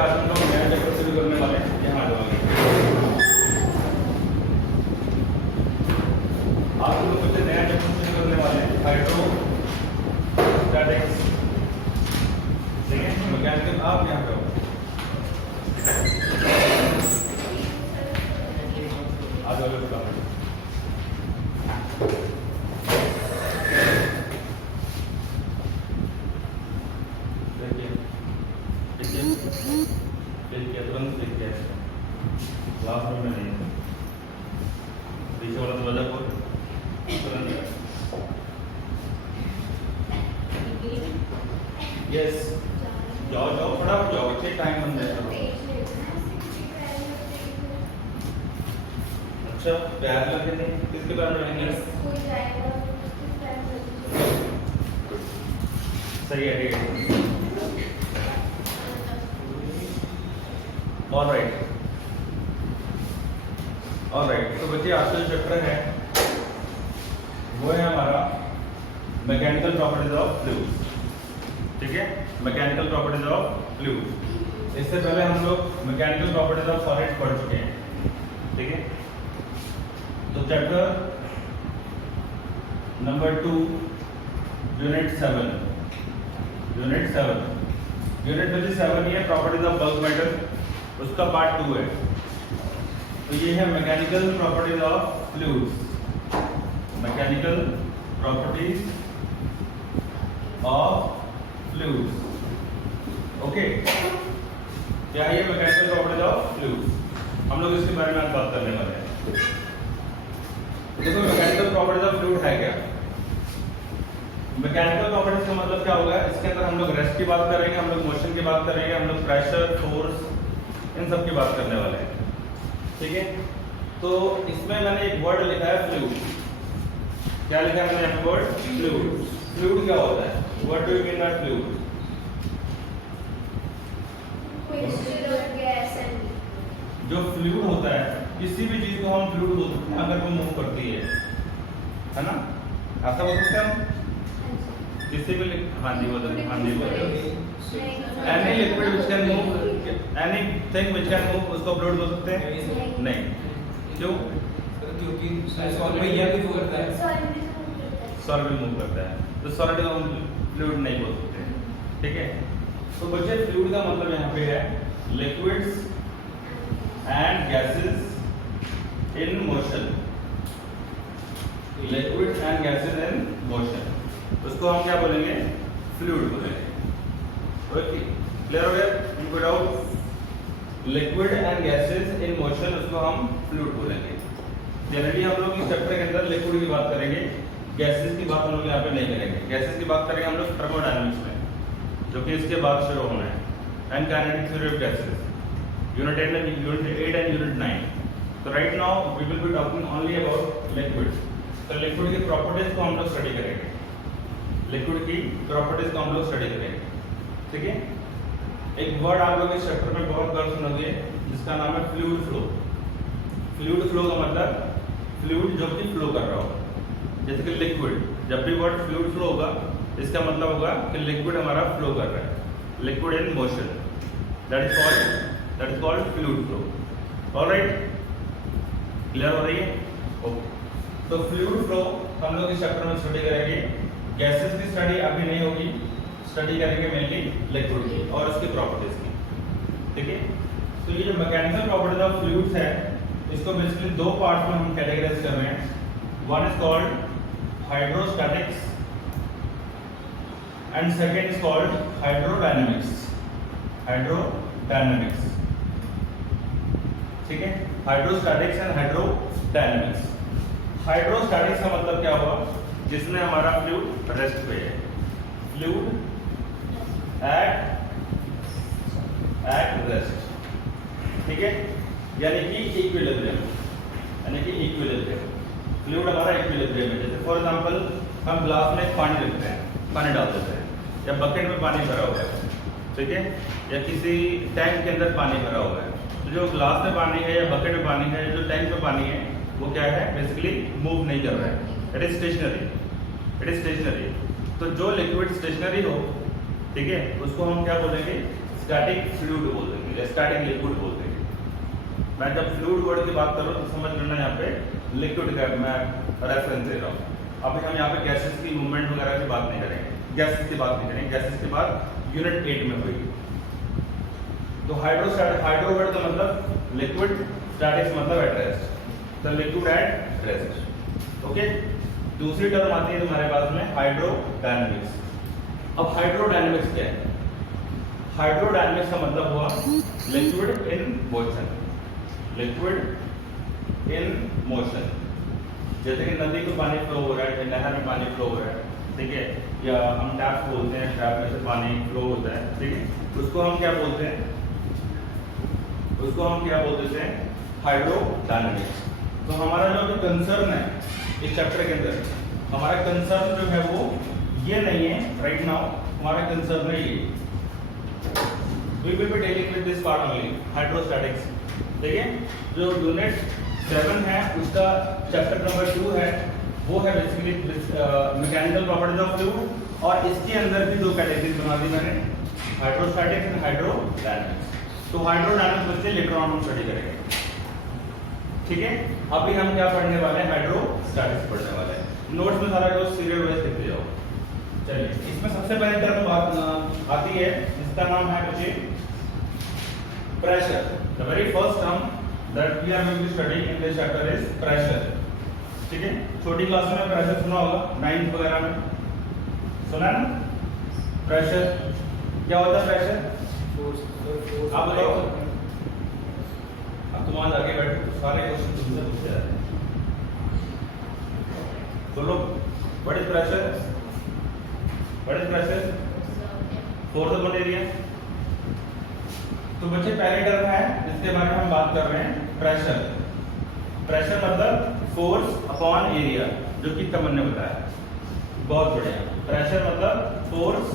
आज हम लोग नया चैप्टर शुरू करने वाले हैं। यहाँ आ जाओगे आज हम लोग कुछ नया चैप्टर शुरू करने वाले हैं, हाइड्रोस्टैटिक्स। ठीक है, मैकेनिकल। आप यहाँ पे हो, आ जाओगे फटाफट। देखिए तुरंत देखिए क्लास में नहीं है पीछे वाला दरवाजा खोल तुरंत। यस, जाओ जाओ फटाफट जाओ, अच्छे टाइम बन जाएगा। अच्छा, पैर लगे नहीं, किसके पैर में लगेंगे? सही है, ठीक है। ऑलराइट, तो बच्चे आज का जो चैप्टर है वो है हमारा मैकेनिकल प्रॉपर्टीज ऑफ फ्लूइड्स। ठीक है, मैकेनिकल प्रॉपर्टीज ऑफ फ्लूइड्स। इससे पहले हम लोग मैकेनिकल प्रॉपर्टीज ऑफ सॉलिड्स पढ़ चुके हैं। ठीक है, तो चैप्टर नंबर 2 यूनिट 7 बच्चे 7 ही है, प्रॉपर्टीज ऑफ बल्क मेटल, उसका पार्ट 2 है। तो ये है mechanical properties of fluids, mechanical properties of fluids. Okay, क्या है ये मैकेनिकल प्रॉपर्टीज ऑफ फ्लूइड्स? हम लोग इसके बारे में आज बात करने वाले हैं। देखो, मैकेनिकल प्रॉपर्टीज ऑफ फ्लूइड है क्या? मैकेनिकल प्रॉपर्टीज का मतलब क्या होगा? इसके अंदर हम लोग रेस्ट की बात करेंगे, हम लोग मोशन की बात करेंगे, हम लोग प्रेशर, फोर्स, इन सब की बात करने वाले हैं। ठीक है, तो इसमें मैंने एक वर्ड लिखा है फ्लूइड। क्या लिखा है मैंने यहाँ पे वर्ड? फ्लूइड। फ्लूइड क्या होता है? What do you mean by fluid? जो फ्लूइड होता है, किसी भी चीज को हम फ्लूइड बोल सकते हैं अगर वो मूव करती है ना? ऐसा बोल सकते हैं हम किसी भी। हाँ जी बोलो, हाँ जी बोलो। Any liquid which can move, anything which can move, उसको फ्लूइड बोल सकते हैं? नहीं। क्यों? क्योंकि सॉलिड या भी मूव करता है, सॉलिड मूव करता है, तो सॉलिड को हम फ्लूइड नहीं बोल सकते। ठीक है, तो बच्चे फ्लूइड का मतलब यहाँ पे है liquids and gases in motion, liquid and gases in motion, उसको हम क्या बोलेंगे? फ्लूइड बोलेंगे। ओके, क्लियर हो गया? Input out, liquid and gases in motion, उसको हम फ्लूइड बोलेंगे। जनरली हम लोग इस चैप्टर के अंदर लिक्विड की बात करेंगे, गैसेस की बात हम लोग यहाँ पे नहीं करेंगे। गैसेस की बात करेंगे हम लोग थर्मोडायनामिक्स में, जो कि इसके बाद शुरू होना है, and kinetic theory of gases, unit 8 and unit 9। तो right now we will be talking only about liquid. तो लिक्विड की प्रॉपर्टीज को हम लोग स्टडी करेंगे, लिक्विड की प्रॉपर्टीज को हम लोग स्टडी करेंगे। ठीक है, एक वर्ड आप लोग इस चैप्टर में बहुत बार सुनोगे जिसका नाम है फ्लूइड फ्लो। फ्लूइड फ्लो का मतलब फ्लूइड जो कि फ्लो कर रहा हो, जैसे कि लिक्विड। जब भी वर्ड फ्लूइड फ्लो होगा, इसका मतलब होगा कि लिक्विड हमारा फ्लो कर रहा है, liquid in motion, that is called fluid flow. Alright, clear हो रही है? ओके, तो फ्लूइड फ्लो हम लोग इस चैप्टर में स्टडी करेंगे। गैसेस की स्टडी अभी नहीं होगी, स्टडी करेंगे मेनली लिक्विड की और उसकी प्रॉपर्टीज की। ठीक है, तो ये जो मैकेनिकल प्रॉपर्टीज ऑफ फ्लूइड्स है, इसको बेसिकली दो पार्ट में हम कैटेगराइज कर रहे हैं। One is called hydrostatics and second is called hydrodynamics. ठीक है, हाइड्रोस्टैटिक्स एंड हाइड्रोडायनामिक्स। हाइड्रोस्टैटिक्स का मतलब क्या हुआ? जिसमें हमारा फ्लूइड रेस्ट पे है, फ्लूइड एट रेस्ट। ठीक है, यानी कि इक्विलिब्रियम, फ्लूइड हमारा इक्विलिब्रियम है। जैसे फॉर एग्जांपल हम ग्लास में पानी रखते हैं, पानी डाल देते हैं, या बकेट में पानी भरा हुआ है, ठीक है, या किसी टैंक के अंदर पानी भरा हुआ है। तो जो ग्लास में पानी है या बकेट में पानी है, जो टैंक में पानी है, वो क्या है? बेसिकली मूव नहीं कर रहा है, इट इज स्टेशनरी। तो जो लिक्विड स्टेशनरी हो, ठीक है, उसको हम क्या बोलेंगे? स्टैटिक फ्लूइड बोल देंगे। हैं, स्टैटिक लिक्विड बोलते हैं। मैं जब फ्लूइड वर्ड की बात कर रहा हूँ तो समझ लेना यहाँ पे लिक्विड का मैं रेफरेंस दे रहा हूँ। अभी हम यहाँ पे गैसेस की मूवमेंट वगैरह की बात नहीं करेंगे, गैसेस की बात नहीं करेंगे, गैसेस के बाद यूनिट 8 में होगी। तो हाइड्रो वर्ड का मतलब लिक्विड, स्टैटिक्स मतलब at rest, the liquid at rest. Okay, दूसरी टर्म आती है तुम्हारे पास में हाइड्रोडायनेमिक्स। अब हाइड्रोडायनेमिक्स क्या है? हाइड्रोडायनेमिक्स का मतलब हुआ liquid in motion, liquid in motion. जैसे कि नदी में पानी फ्लो हो रहा है, नहर में पानी फ्लो हो रहा है, ठीक है, या हम टैप बोलते हैं, टैप में से पानी फ्लो होता है, ठीक है, उसको हम क्या बोलते हैं? उसको हम क्या बोलते हैं? हाइड्रोडायनेमिक्स। तो हमारा जो कंसर्न है इस चैप्टर के अंदर, हमारा कंसर्न जो है वो ये नहीं है राइट नाउ, हमारा कंसर्न है ये, we will be dealing with this part only, hydrostatics. ठीक है, जो यूनिट 7 है उसका चैप्टर नंबर 2 है, वो है basically mechanical properties of fluid, और इसके अंदर भी दो कैटेगरीज बना दी मैंने, हाइड्रोस्टैटिक्स एंड हाइड्रोडायनेमिक्स। तो हाइड्रोडायनेमिक्स बच्चे लेटर ऑन हम स्टडी करेंगे, ठीक है। अभी हम क्या पढ़ने वाले हैं? हाइड्रोस्टैटिक्स पढ़ने वाले हैं। नोट्स में सारा कुछ सीरियल वाइज लिख जाओ। चलिए, इसमें सबसे पहले टर्म आती है, इसका नाम है बच्चे pressure. The very first term that we are going to study in this chapter is pressure. ठीक है, छोटी क्लास में प्रेशर सुना होगा, 9th वगैरह में सुना ना प्रेशर? क्या होता है प्रेशर? आप बताओ। अब तुम आज आगे बैठो, सारे क्वेश्चन तुमसे पूछे जाते हैं। बोलो, what is pressure? What is pressure? Force upon area. तो बच्चे पहले टर्म है जिसके बारे में हम बात कर रहे हैं, प्रेशर। प्रेशर मतलब फोर्स अपॉन एरिया, जो कि तमन ने बताया। बहुत बढ़िया। प्रेशर मतलब फोर्स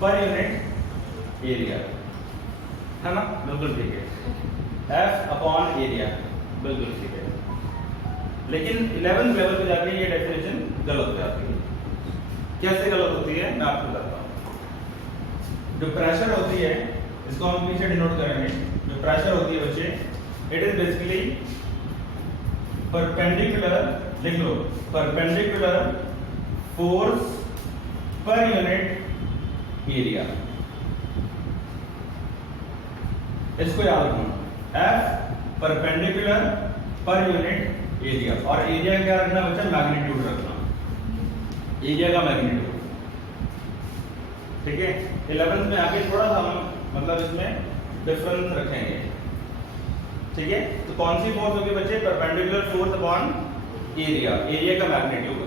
पर यूनिट एरिया, है ना? बिल्कुल ठीक है। F अपॉन एरिया, बिल्कुल ठीक है। लेकिन 11th लेवल पे जाके ये डेफिनेशन गलत हो जाती है। कैसे गलत होती है मैं आपको बताता हूँ। जो प्रेशर होती है, इसको हम पीछे डिनोट करेंगे। जो प्रेशर होती है बच्चे, इट इज बेसिकली परपेंडिकुलर, लिख लो, perpendicular force per unit area. इसको याद रखना, F perpendicular per unit area. और एरिया क्या रखना बच्चा? मैग्नीट्यूड रखना, एरिया का मैग्नीट्यूड। ठीक है, 11th में आके थोड़ा सा हम मतलब इसमें डिफरेंस रखेंगे। ठीक है, तो कौन सी फोर्स होगी बच्चे? Perpendicular force upon area, area का मैग्नीट्यूड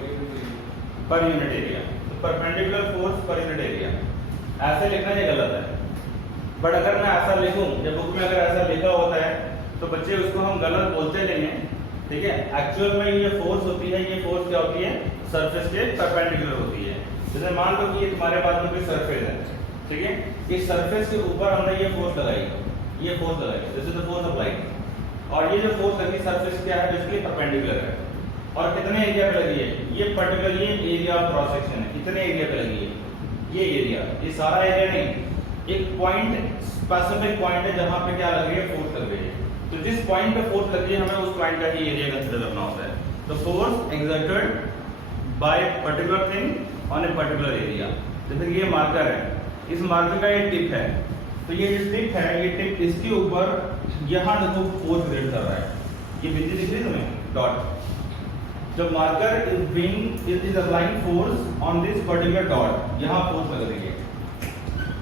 पर यूनिट एरिया। तो perpendicular force per unit area ऐसे लिखना ये गलत है। बट अगर मैं ऐसा लिखूं, जब बुक में अगर ऐसा लिखा होता है तो बच्चे उसको हम गलत बोलते नहीं हैं। ठीक है, एक्चुअल में ये फोर्स होती है, ये फोर्स क्या होती है? सरफेस के परपेंडिकुलर होती है। जैसे मान लो कि ये तुम्हारे पास में कोई सरफेस है, ठीक है, इस सरफेस के ऊपर हमने ये फोर्स लगाई, ये फोर्स लगाई, this is the force applied. और ये जो फोर्स लगी सरफेस क्या है? बेसिकली परपेंडिकुलर है। और कितने एरिया पे लगी है? ये पर्टिकुलर ये एरिया ऑफ क्रॉस सेक्शन है, कितने एरिया पे लगी है? ये एरिया, ये सारा एरिया नहीं, एक पॉइंट, स्पेसिफिक पॉइंट है जहां पे क्या लग रही है? फोर्स लग रही है। तो जिस पॉइंट पे फोर्स लग रही है हमें उस पॉइंट का ही एरिया कंसीडर करना होता है। तो force exerted by particular thing on a particular area. जैसे ये मार्कर है, इस मार्कर का ये टिप है, तो ये जो टिप है, ये टिप इसके ऊपर यहाँ देखो फोर्स एक्सर्ट कर रहा है। ये बिंदु दिख रही है तुम्हें? डॉट। जब marker is applying force on this particular dot, यहाँ फोर्स लग रही है,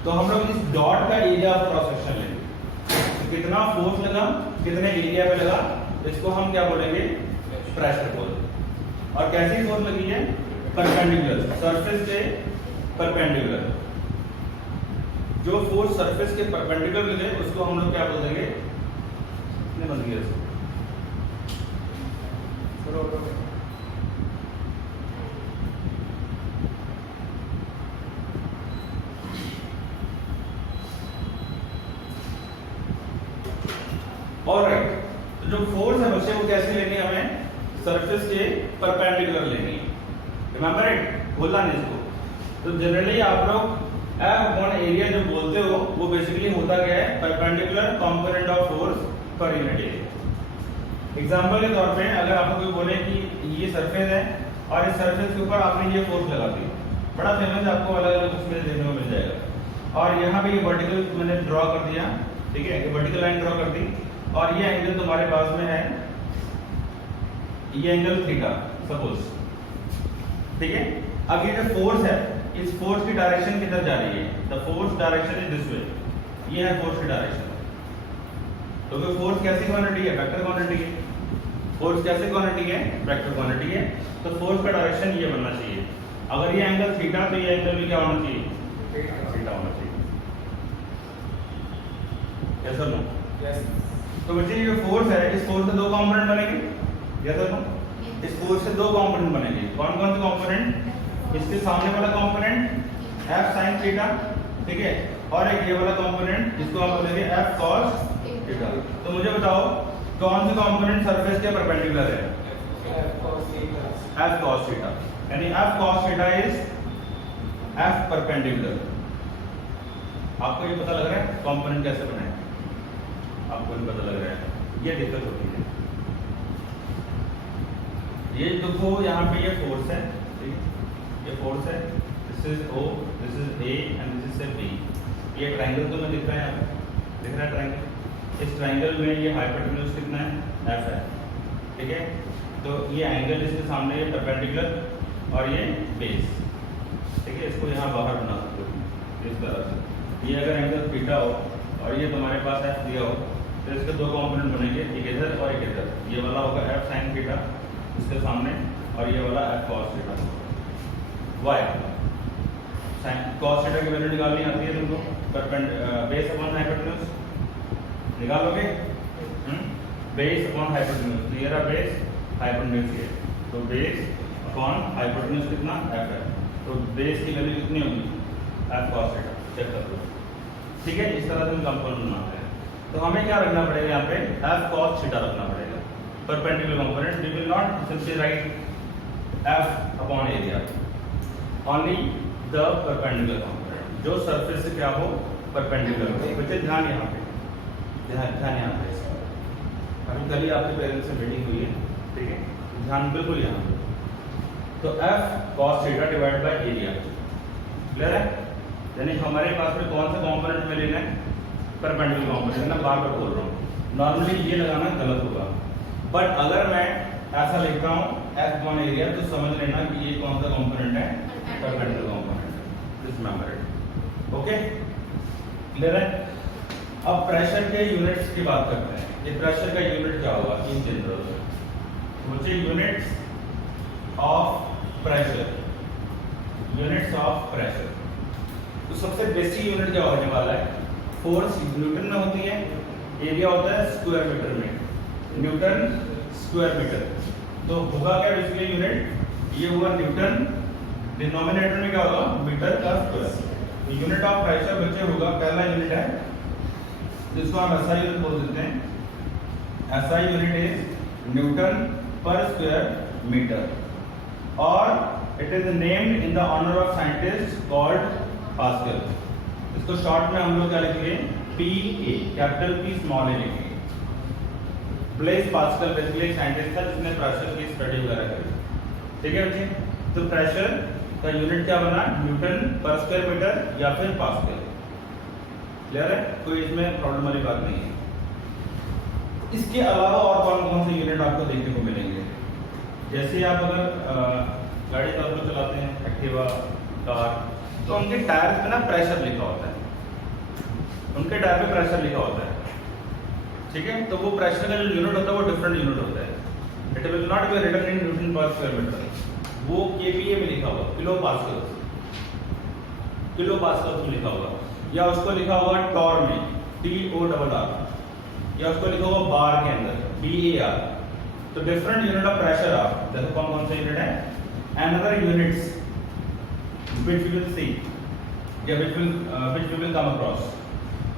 तो हम लोग इस डॉट का एरिया ऑफ क्रॉस सेक्शन लेंगे। तो कितना फोर्स लगा, कितने एरिया पे लगा, इसको हम क्या बोलेंगे? प्रेशर बोलेंगे। और कैसी फोर्स लगी है? परपेंडिकुलर, सरफेस के परपेंडिकुलर। जो फोर्स सरफेस के परपेंडिकुलर मिले उसको हम लोग क्या बोल देंगे? कितने बन गया? ऑलराइट, तो जो फोर्स है बच्चे वो कैसे लेनी है? हमें सरफेस के परपेंडिकुलर लेनी है। रिमेंबर इट, भूलना नहीं इसको। तो जनरली आप लोग एफ अपॉन एरिया जो बोलते हो वो बेसिकली होता क्या है, perpendicular component of force per unit area. Example के तौर पे अगर आपको कोई बोले कि ये सरफेस है और इस सरफेस के ऊपर आपने ये फोर्स लगा दी, बड़ा फेमस है, आपको अलग अलग उसमें देखने को मिल जाएगा। और यहाँ पे ये वर्टिकल मैंने ड्रॉ कर दिया, ठीक है, ये वर्टिकल लाइन ड्रॉ कर दी और ये एंगल तुम्हारे पास में है, ये एंगल थीटा सपोज, ठीक है। अब ये जो फोर्स है, इस फोर्स की डायरेक्शन किधर जा रही है, the force direction is this way, ये है फोर्स की डायरेक्शन। तो फिर फोर्स कैसी क्वांटिटी है, वेक्टर क्वांटिटी है। फोर्स कैसी क्वांटिटी है, वेक्टर क्वांटिटी है। तो फोर्स का डायरेक्शन ये बनना चाहिए। अगर ये एंगल थीटा तो ये एंगल भी क्या होना चाहिए, थीटा होना चाहिए। कैसा लो? तो बच्चे ये जो फोर्स है, इस फोर्स से दो कंपोनेंट बनेंगे, कैसा लो? इस फोर्स से दो कंपोनेंट बनेंगे। कौन कौन से कंपोनेंट? इसके सामने वाला कंपोनेंट एफ साइन थीटा, ठीक है, और एक ये वाला कंपोनेंट जिसको हम बोलेंगे एफ कॉस थीटा। तो मुझे बताओ कौन से कंपोनेंट सरफेस के परपेंडिकुलर है? एफ कॉस थीटा, यानी F cos theta is F perpendicular. आपको ये पता लग रहा है कंपोनेंट कैसे बनाए? आपको नहीं पता लग रहा है, ये दिक्कत होती है। ये देखो यहाँ पे ये फोर्स है, ठीक, ये फोर्स है, this is O, this is A and this is B। ये ट्रायंगल तो मैं दिख रहा है, यहाँ पे दिख रहा है ट्रायंगल। इस ट्रायंगल में ये हाइपोटेन्यूज कितना है, F है, ठीक है। तो ये एंगल इसके सामने ये परपेंडिकुलर और ये बेस, ठीक है। इसको यहाँ बाहर बना सकते हो इस तरह से। ये अगर एंगल थीटा हो और ये तुम्हारे पास F दिया हो तो इसके दो कंपोनेंट बनेंगे, एक इधर और एक इधर। ये वाला होगा F sin थीटा इसके सामने और ये वाला F cos theta. Why sin cos theta की वैल्यू निकालनी आती है तुमको, बेस अपॉन हाइपोटेन्यूज निकालोगे, बेस अपॉन हाइपोटेन्यूज। तो ये रहा बेस, हाइपोटेन्यूज ये, तो बेस अपॉन हाइपोटेन्यूज कितना F है, तो बेस की वैल्यू कितनी होगी, F cos थीटा। चेक कर लो, ठीक है। इस तरह से हम कंपोनेंट बनाते हैं। तो हमें क्या रखना पड़ेगा यहाँ पे, F cos थीटा रखना पड़ेगा, perpendicular component. We will not simply write F upon area, only the perpendicular component, जो सरफेस से क्या हो, परपेंडिकुलर हो। बच्चे ध्यान यहाँ पे, ध्यान यहाँ पे। अभी कल ही आपके पेरेंट्स से मीटिंग हुई है, ठीक है, ध्यान बिल्कुल यहाँ पे। तो F cos theta divide by area, clear है? यानी हमारे पास में कौन सा कंपोनेंट में लेना है, परपेंडिकुलर कंपोनेंट। मैं बार बार बोल रहा हूँ, नॉर्मली ये लगाना गलत होगा, बट अगर मैं ऐसा लिखता हूँ F अपॉन एरिया तो समझ लेना कि ये कौन सा कंपोनेंट है, perpendicular component. This member it, okay, clear है? अब प्रेशर के यूनिट्स की बात करते हैं। ये प्रेशर का यूनिट क्या होगा इन जनरल? मुझे units of pressure, units of pressure. तो सबसे बेसिक यूनिट क्या होने वाला है, फोर्स न्यूटन में होती है, एरिया होता है स्क्वायर मीटर में, न्यूटन स्क्वायर मीटर। तो होगा क्या बेसिकली यूनिट, ये हुआ न्यूटन, डिनोमिनेटर में क्या होगा, मीटर का स्क्वायर। तो यूनिट ऑफ प्रेशर बच्चे होगा, पहला यूनिट है जिसको हम SI यूनिट बोल देते हैं। SI unit is newton per square metre, और it is named in the honour of scientist called Pascal. इसको शॉर्ट में हम लोग क्या लिखेंगे, PA, capital P small a लिखेंगे। ब्लेस पास्कल बेसिकली एक साइंटिस्ट था जिसने प्रेशर की स्टडी वगैरह करी, ठीक है बच्चे। तो प्रेशर का यूनिट क्या बना, न्यूटन पर स्क्वायर मीटर या फिर पास्कल, क्लियर है? कोई इसमें प्रॉब्लम वाली बात नहीं है। इसके अलावा और कौन कौन से यूनिट आपको देखने को मिलेंगे, जैसे आप अगर गाड़ी तो चलाते हैं, एक्टिवा, कार, तो उनके टायर पे ना प्रेशर लिखा होता है, उनके टायर पे प्रेशर लिखा होता है, ठीक है। तो वो प्रेशर का जो यूनिट होता है वो डिफरेंट यूनिट होता है। It will not be written in newton per square metre, वो kPa में लिखा होगा, किलो पास्कल, किलो पास्कल में लिखा होगा, या उसको लिखा होगा टॉर में, TORR, या उसको लिखा होगा बार के अंदर, BAR। तो डिफरेंट यूनिट ऑफ प्रेशर आप देखो कौन कौन से यूनिट है, another units which we will see, या which we will come across।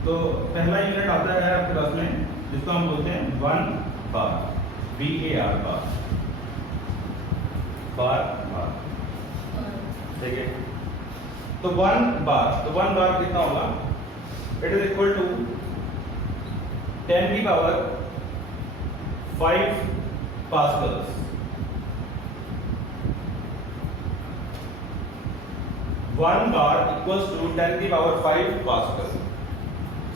तो पहला यूनिट आता है आपके पास में जिसको हम बोलते हैं 1 बार, BAR, बार, ठीक है। तो 1 बार, तो 1 बार कितना होगा? इट इज इक्वल टू 10 की power 5 pascals. 1 bar equals to 10 की पावर 5 पास्कल।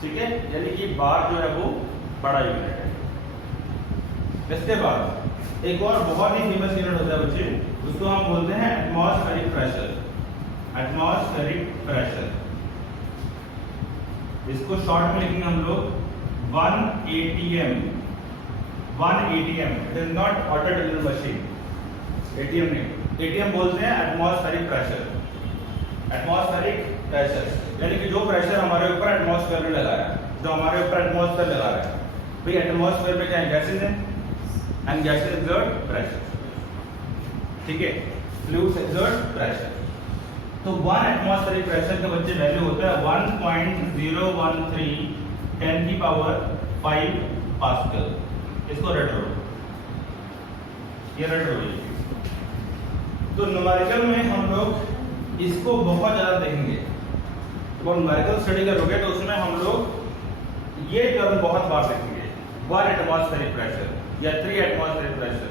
ठीक है, यानी कि बार जो है वो बड़ा यूनिट है। इसके बाद एक और बहुत ही फेमस यूनिट होता है बच्चे, उसको हम बोलते हैं एटमॉस्फेरिक प्रेशर। एटमॉस्फेरिक प्रेशर, इसको शॉर्ट में लिखेंगे हम लोग 1 ATM। 1 ATM, it is not auto drill machine, ATM नहीं, ATM बोलते हैं एटमॉस्फेरिक प्रेशर। एटमॉस्फेरिक प्रेशर यानी कि जो प्रेशर हमारे ऊपर एटमॉस्फेयर में लगा है, जो हमारे ऊपर एटमॉस्फेयर लगा रहा है, भाई एटमॉस्फेयर में क्या है? गैसेज हैं, एंड गैसेज एक्सर्ट प्रेशर। ठीक है, फ्लूइड्स एक्सर्ट प्रेशर। तो 1 एटमॉस्फेरिक प्रेशर का बच्चे वैल्यू होता है 1.013 10 की पावर 5 पास्कल। इसको रट लो, ये रट लो। तो न्यूमेरिकल में हम लोग इसको बहुत ज्यादा देखेंगे। तो न्यूमेरिकल स्टडी करोगे तो उसमें हम लोग ये टर्म बहुत बार देखेंगे, 1 एटमॉस्फेरिक प्रेशर या 3 एटमॉस्फेरिक प्रेशर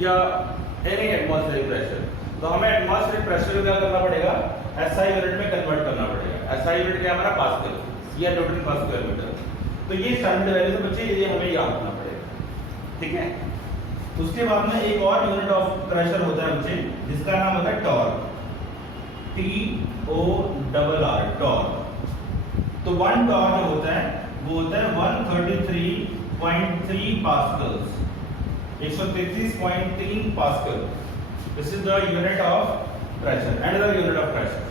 या एनी एटमॉस्फेरिक प्रेशर। तो हमें एटमॉस्फेरिक प्रेशर को क्या करना पड़ेगा? SI यूनिट में कन्वर्ट करना पड़ेगा। SI यूनिट क्या है हमारा? पास्कल या न्यूटन पर स्क्वायर मीटर। तो ये स्टैंडर्ड वैल्यू तो बच्चे ये हमें याद रखना पड़ेगा। ठीक है, उसके बाद में एक और यूनिट ऑफ प्रेशर होता है बच्चे, जिसका नाम होता है टॉर्क। TORR, torque. तो 1 टॉर्क जो होता है वो होता है 133.3 pascals, 133.3 pascal. This is the unit of pressure, another unit of pressure.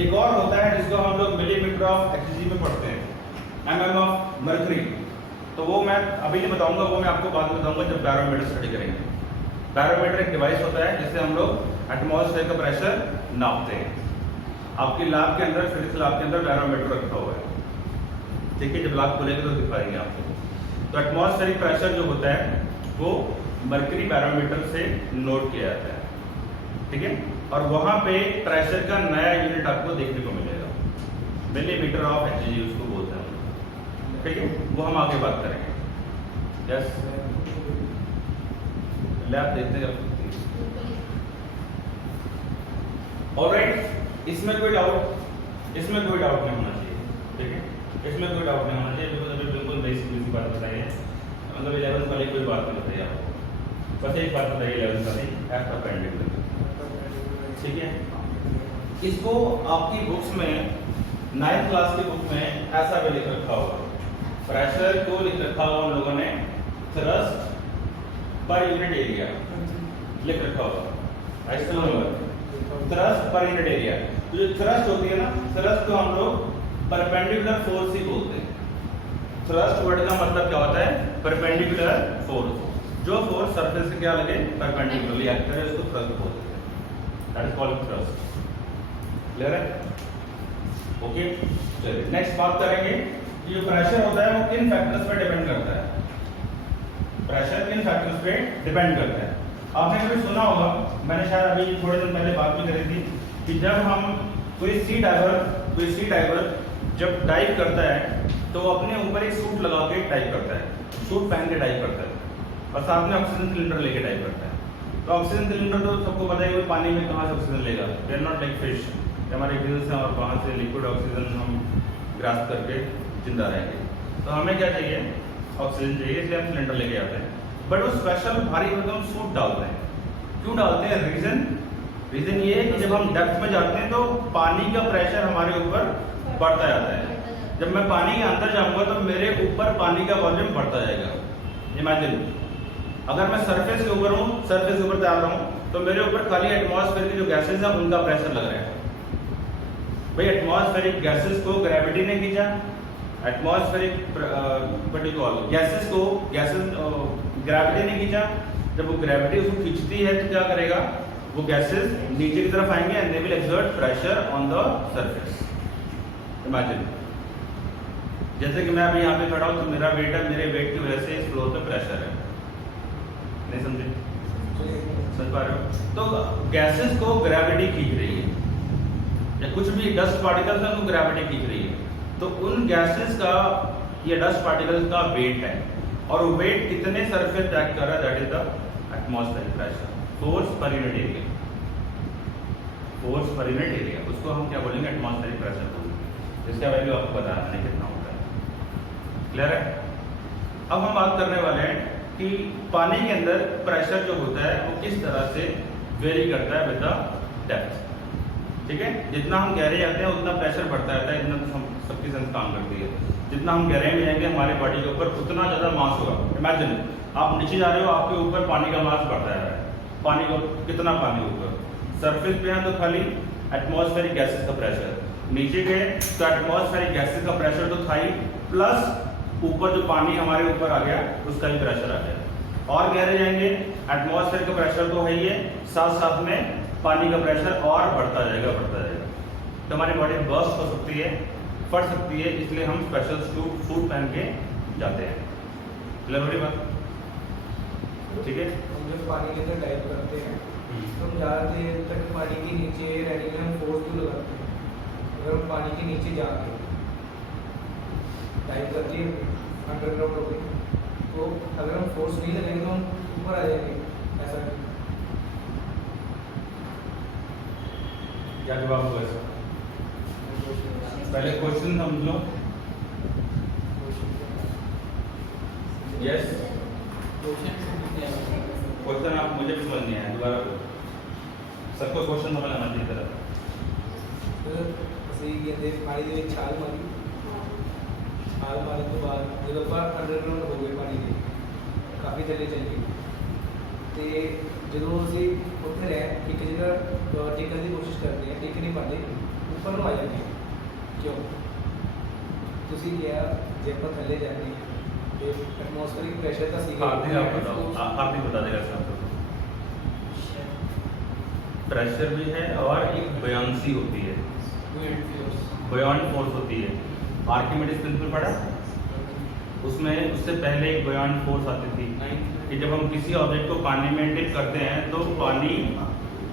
एक और होता है जिसको हम लोग मिलीमीटर ऑफ Hg में पढ़ते हैं, mm ऑफ मर्क्यूरी। तो वो मैं अभी नहीं बताऊंगा, वो मैं आपको बाद में बताऊंगा जब बैरोमीटर स्टडी करेंगे। बैरोमीटर एक डिवाइस होता है जिससे हम लोग एटमॉस्फेयर का प्रेशर नापते हैं। आपकी लैब के अंदर, फिजिक्स लैब के अंदर बैरोमीटर रखा हुआ है। ठीक है, जब लैब खोलेंगे तो दिखाएंगे आपको। तो एटमॉस्फेरिक प्रेशर जो होता है वो मर्क्यूरी बैरोमीटर से नोट किया जाता है। ठीक है, और वहां पे प्रेशर का नया यूनिट आपको देखने को मिलेगा, मिलीमीटर ऑफ Hg उसको बोलते हैं। ठीक है, वो हम आगे बात करेंगे। यस, लैब देखते हैं। ऑलराइट, इसमें कोई डाउट नहीं होना चाहिए। ठीक है, इसमें कोई डाउट नहीं होना चाहिए, बिल्कुल बिल्कुल बेसिक बात बताई है। मतलब 11th वाली कोई बात नहीं बताई आपको, बस एक बात बताइए 11th वाली, एफ अपेंडिंग। ठीक है, इसको आपकी बुक्स में 9th क्लास की बुक में ऐसा भी लिख रखा होगा। प्रेशर को लिख रखा हुआ उन लोगों ने थ्रस्ट पर यूनिट एरिया लिख रखा होगा। ऐसे थ्रस्ट पर यूनिट एरिया। तो जो थ्रस्ट होती है ना, थ्रस्ट को हम लोग परपेंडिकुलर फोर्स ही बोलते हैं। थ्रस्ट वर्ड का मतलब क्या होता है? Perpendicular force. जो फोर्स सरफेस से क्या लगे, परपेंडिकुलरली एक्ट करे, उसको थ्रस्ट बोलते हैं। That is called thrust. Clear है? ओके, चलिए नेक्स्ट बात करेंगे। जो प्रेशर होता है वो किन फैक्टर्स पे डिपेंड करता है? प्रेशर किन फैक्टर्स पे डिपेंड करता है? आपने कभी सुना होगा, मैंने शायद अभी थोड़े दिन पहले बात भी करी थी, कि जब हम कोई सी डाइवर जब डाइव करता है तो अपने ऊपर एक सूट लगा के डाइव करता है, सूट पहन के डाइव करता है, और साथ में ऑक्सीजन सिलेंडर लेके डाइव करता है। तो ऑक्सीजन सिलेंडर तो सबको पता है कि पानी में कहाँ से ऑक्सीजन लेगा, they are not like fish, हमारे गिल्स हैं और वहाँ से लिक्विड ऑक्सीजन हम ग्रास्प करके जिंदा रहेंगे। तो हमें क्या चाहिए? ऑक्सीजन चाहिए, इसलिए हम सिलेंडर लेके आते हैं। बट वो स्पेशल भारी भरकम सूट डालते हैं। क्यों डालते हैं? रीजन ये है कि जब हम डेप्थ में जाते हैं तो पानी का प्रेशर हमारे ऊपर बढ़ता जाता है। जब मैं पानी के अंदर जाऊंगा तो मेरे ऊपर पानी का वॉल्यूम बढ़ता जाएगा। इमेजिन, अगर मैं सरफेस के ऊपर हूँ, सरफेस के ऊपर तैर रहा हूँ, तो मेरे ऊपर खाली एटमॉस्फेयर की जो गैसेज है उनका प्रेशर लग रहा है। भाई एटमॉस्फेरिक गैसेज को ग्रेविटी ने खींचा, एटमॉस्फेरिक गैसेज को ग्रेविटी ने खींचा। जब वो ग्रेविटी उसको खींचती है तो क्या करेगा? वो गैसेज नीचे की तरफ आएंगे and they will exert pressure on the surface. Imagine, जैसे कि मैं अभी यहाँ पे खड़ा हूँ तो मेरा वेट है, मेरे वेट की वजह से इस फ्लोर पे प्रेशर है। नहीं समझे? समझ पा रहे हो? तो गैसेस को ग्रेविटी खींच रही है। या कुछ भी डस्ट पार्टिकल्स है उनको ग्रेविटी खींच रही है, तो उन गैसेस का या डस्ट पार्टिकल्स का वेट है, और वो वेट कितने सरफेस ट्रैक कर रहा है, that is the atmospheric pressure, force per unit area, force per unit area, उसको हम क्या बोलेंगे, एटमॉस्फेरिक प्रेशर बोलेंगे, जिसका वैल्यू आपको पता है कितना होता है। क्लियर है? अब हम बात करने वाले हैं कि पानी के अंदर प्रेशर जो होता है वो किस तरह से वेरी करता है विद द डेप्थ। ठीक है, जितना हम गहरे जाते हैं उतना प्रेशर बढ़ता रहता है, इतना तो सबकी सेंस काम करती है। जितना हम गहरे में जाएंगे हमारे बॉडी के ऊपर उतना ज़्यादा मास होगा। इमेजिन आप नीचे जा रहे हो, आपके ऊपर पानी का मास बढ़ता है, पानी को कितना पानी ऊपर सरफेस पे है तो खाली एटमॉस्फेरिक गैसेस का प्रेशर, नीचे गए तो एटमॉस्फेरिक गैसेस का प्रेशर तो था ही, प्लस ऊपर जो पानी हमारे ऊपर आ गया उसका भी प्रेशर आ गया। और गहरे जाएंगे एटमॉस्फेयर का प्रेशर तो है ही है, साथ साथ में पानी का प्रेशर और बढ़ता जाएगा तो हमारी बॉडी बर्स्ट हो सकती है, फट सकती है, इसलिए हम स्पेशल सूट पहन के जाते हैं। क्लियर बात? ठीक है, हम जब पानी के अंदर डाइव करते हैं तो हम ज़्यादा देर तक पानी के नीचे रहने के लिए हम फोर्स क्यों लगाते हैं? अगर हम पानी के नीचे जाके डाइव करते हैं अंडरग्राउंड होके, तो अगर हम फोर्स नहीं लगाएंगे तो हम ऊपर आ जाएंगे, ऐसा नहीं। क्या जवाब हुआ इसका? पहले क्वेश्चन समझ लो। यस, क्वेश्चन आप मुझे भी समझ नहीं आया, दोबारा सबको क्वेश्चन समझ आना चाहिए तरह। ਅਸੀਂ ਕਹਿੰਦੇ ਪਾਣੀ ਦੇ ਵਿੱਚ ਛਾਲ ਮਾਰੀ ਤੋਂ ਬਾਅਦ ਜਦੋਂ ਆਪਾਂ ਅੰਡਰਗਰਾਉਂਡ ਹੋ ਗਏ ਪਾਣੀ ਦੇ ਕਾਫੀ ਥੱਲੇ ਚਲੇ ਗਏ, ਤੇ ਜਦੋਂ ਅਸੀਂ ਉੱਥੇ ਰਹਿ ਇੱਕ ਜਗ੍ਹਾ ਟਿਕਣ ਦੀ ਕੋਸ਼ਿਸ਼ ਕਰਦੇ ਹਾਂ, ਟਿਕ ਨਹੀਂ ਪਾਉਂਦੇ, ਉੱਪਰ ਨੂੰ ਆ ਜਾਂਦੇ ਹਾਂ। ਕਿਉਂ? ਤੁਸੀਂ ਕਿਹਾ ਜੇ ਆਪਾਂ ਥੱਲੇ ਜਾਂਦੇ ਹਾਂ ਤੇ ਐਟਮੋਸਫੇਰਿਕ ਪ੍ਰੈਸ਼ਰ ਤਾਂ ਸੀਗਾ, आप ही बता देगा साहब। प्रेशर भी है और एक बयानसी होती है, बयान फोर्स होती है। आर्किमिडीज प्रिंसिपल पढ़ा, उसमें उससे पहले एक बयान फोर्स आती थी कि जब हम किसी ऑब्जेक्ट को पानी में डिप करते हैं तो पानी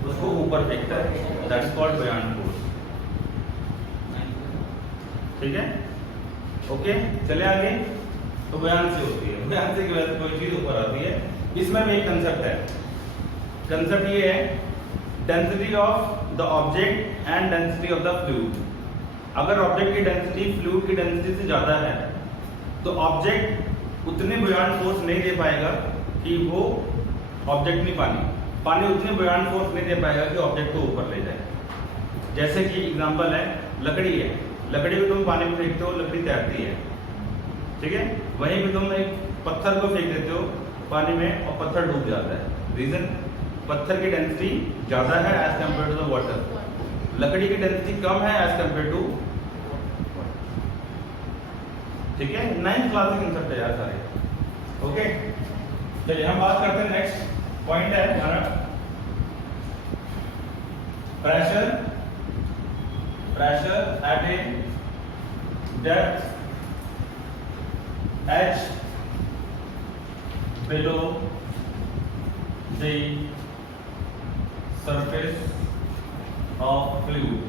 उसको ऊपर फेंकता है, दैट्स कॉल्ड बयान फोर्स। ठीक है, ओके, चले आगे। तो बयान से होती है, बयान से की वजह से कोई चीज ऊपर आती है। इसमें भी एक कंसेप्ट है, कंसेप्ट ये है density of the object and density of the fluid. अगर ऑब्जेक्ट की डेंसिटी फ्लूइड की डेंसिटी से ज़्यादा है तो ऑब्जेक्ट उतने बुयान फोर्स नहीं दे पाएगा कि वो ऑब्जेक्ट नहीं, पानी उतने बुयान फोर्स नहीं दे पाएगा कि ऑब्जेक्ट को ऊपर ले जाए। जैसे कि एग्जांपल है लकड़ी है, लकड़ी को तुम पानी में फेंकते हो, लकड़ी तैरती है, ठीक है। वहीं पे तुम एक पत्थर को फेंक देते हो पानी में और पत्थर डूब जाता है। रीजन, पत्थर की डेंसिटी ज़्यादा है as compared to the water, लकड़ी की डेंसिटी कम है एज कम्पेयर टू, ठीक है। 9th क्लास के कंसेप्ट है यार सारे, ओके। चलिए हम बात करते हैं, नेक्स्ट पॉइंट है हमारा pressure at A depth h below the surface of fluid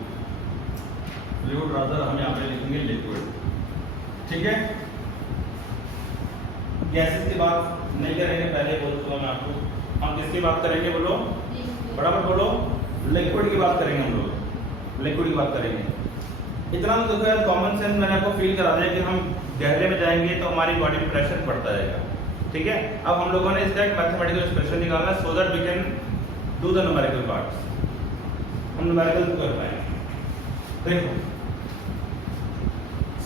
rather हम यहाँ पे लिखेंगे लिक्विड, ठीक है। गैसेस की बात नहीं करेंगे, पहले बोल चुका मैं आपको। हम किसकी बात करेंगे, बोलो बराबर बोलो, लिक्विड की बात करेंगे, हम लोग लिक्विड की बात करेंगे। इतना तो देखो यार, कॉमन सेंस मैंने आपको फील करा दिया कि हम गहरे में जाएंगे तो हमारी बॉडी में प्रेशर बढ़ता जाएगा, ठीक है। अब हम लोगों ने इसका एक मैथमेटिकल एक्सप्रेशन निकालना है so that we can do the numerical parts, हम न्यूमेरिकल तो कर पाएंगे। देखो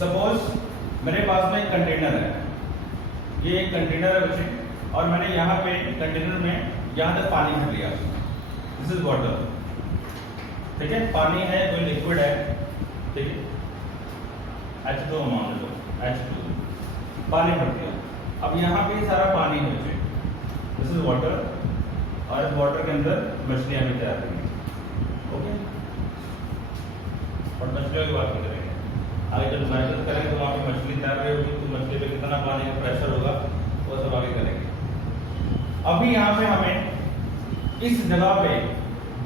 सपोज मेरे पास में एक कंटेनर है, ये एक कंटेनर है बच्चे, और मैंने यहाँ पे कंटेनर में यहाँ तक पानी भर लिया, दिस इज वाटर, ठीक है। पानी है, कोई लिक्विड है, ठीक है, H2 मान लो, H2 पानी भर दिया। अब यहाँ पे सारा पानी है बच्चे, दिस इज वाटर, और इस वाटर के अंदर मछलियाँ भी तैयार करेंगे, ओके। और मछलियों की बात नहीं करेंगे, आगे जब मैनेज करेंगे तो वहाँ पे मछली तैर रही होगी तो मछली पे कितना पानी का प्रेशर होगा वो सब आगे करेंगे। अभी यहाँ पे हमें इस जगह पे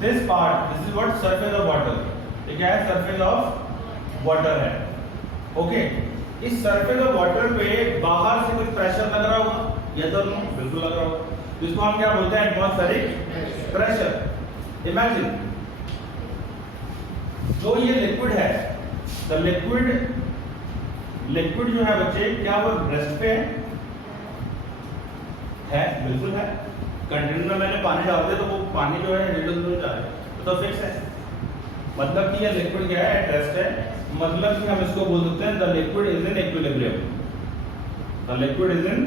this part, this is what surface of water, ये क्या है? सरफेस ऑफ वाटर है। ओके, इस सरफेस ऑफ वाटर पे बाहर से कुछ प्रेशर लग रहा होगा, या तो नो? बिल्कुल लग रहा होगा। इसको हम क्या बोलते हैं? Atmospheric pressure. इमेजिन जो ये लिक्विड है, द लिक्विड जो है बच्चे, क्या वो रेस्ट पे है? बिल्कुल है। कंटेनर में मैंने पानी डाल दिया तो वो पानी जो है नीडल जो जाए तो फिक्स है, मतलब कि ये लिक्विड क्या है? एट रेस्ट है। मतलब कि हम इसको बोल सकते हैं the liquid is in equilibrium. The liquid is in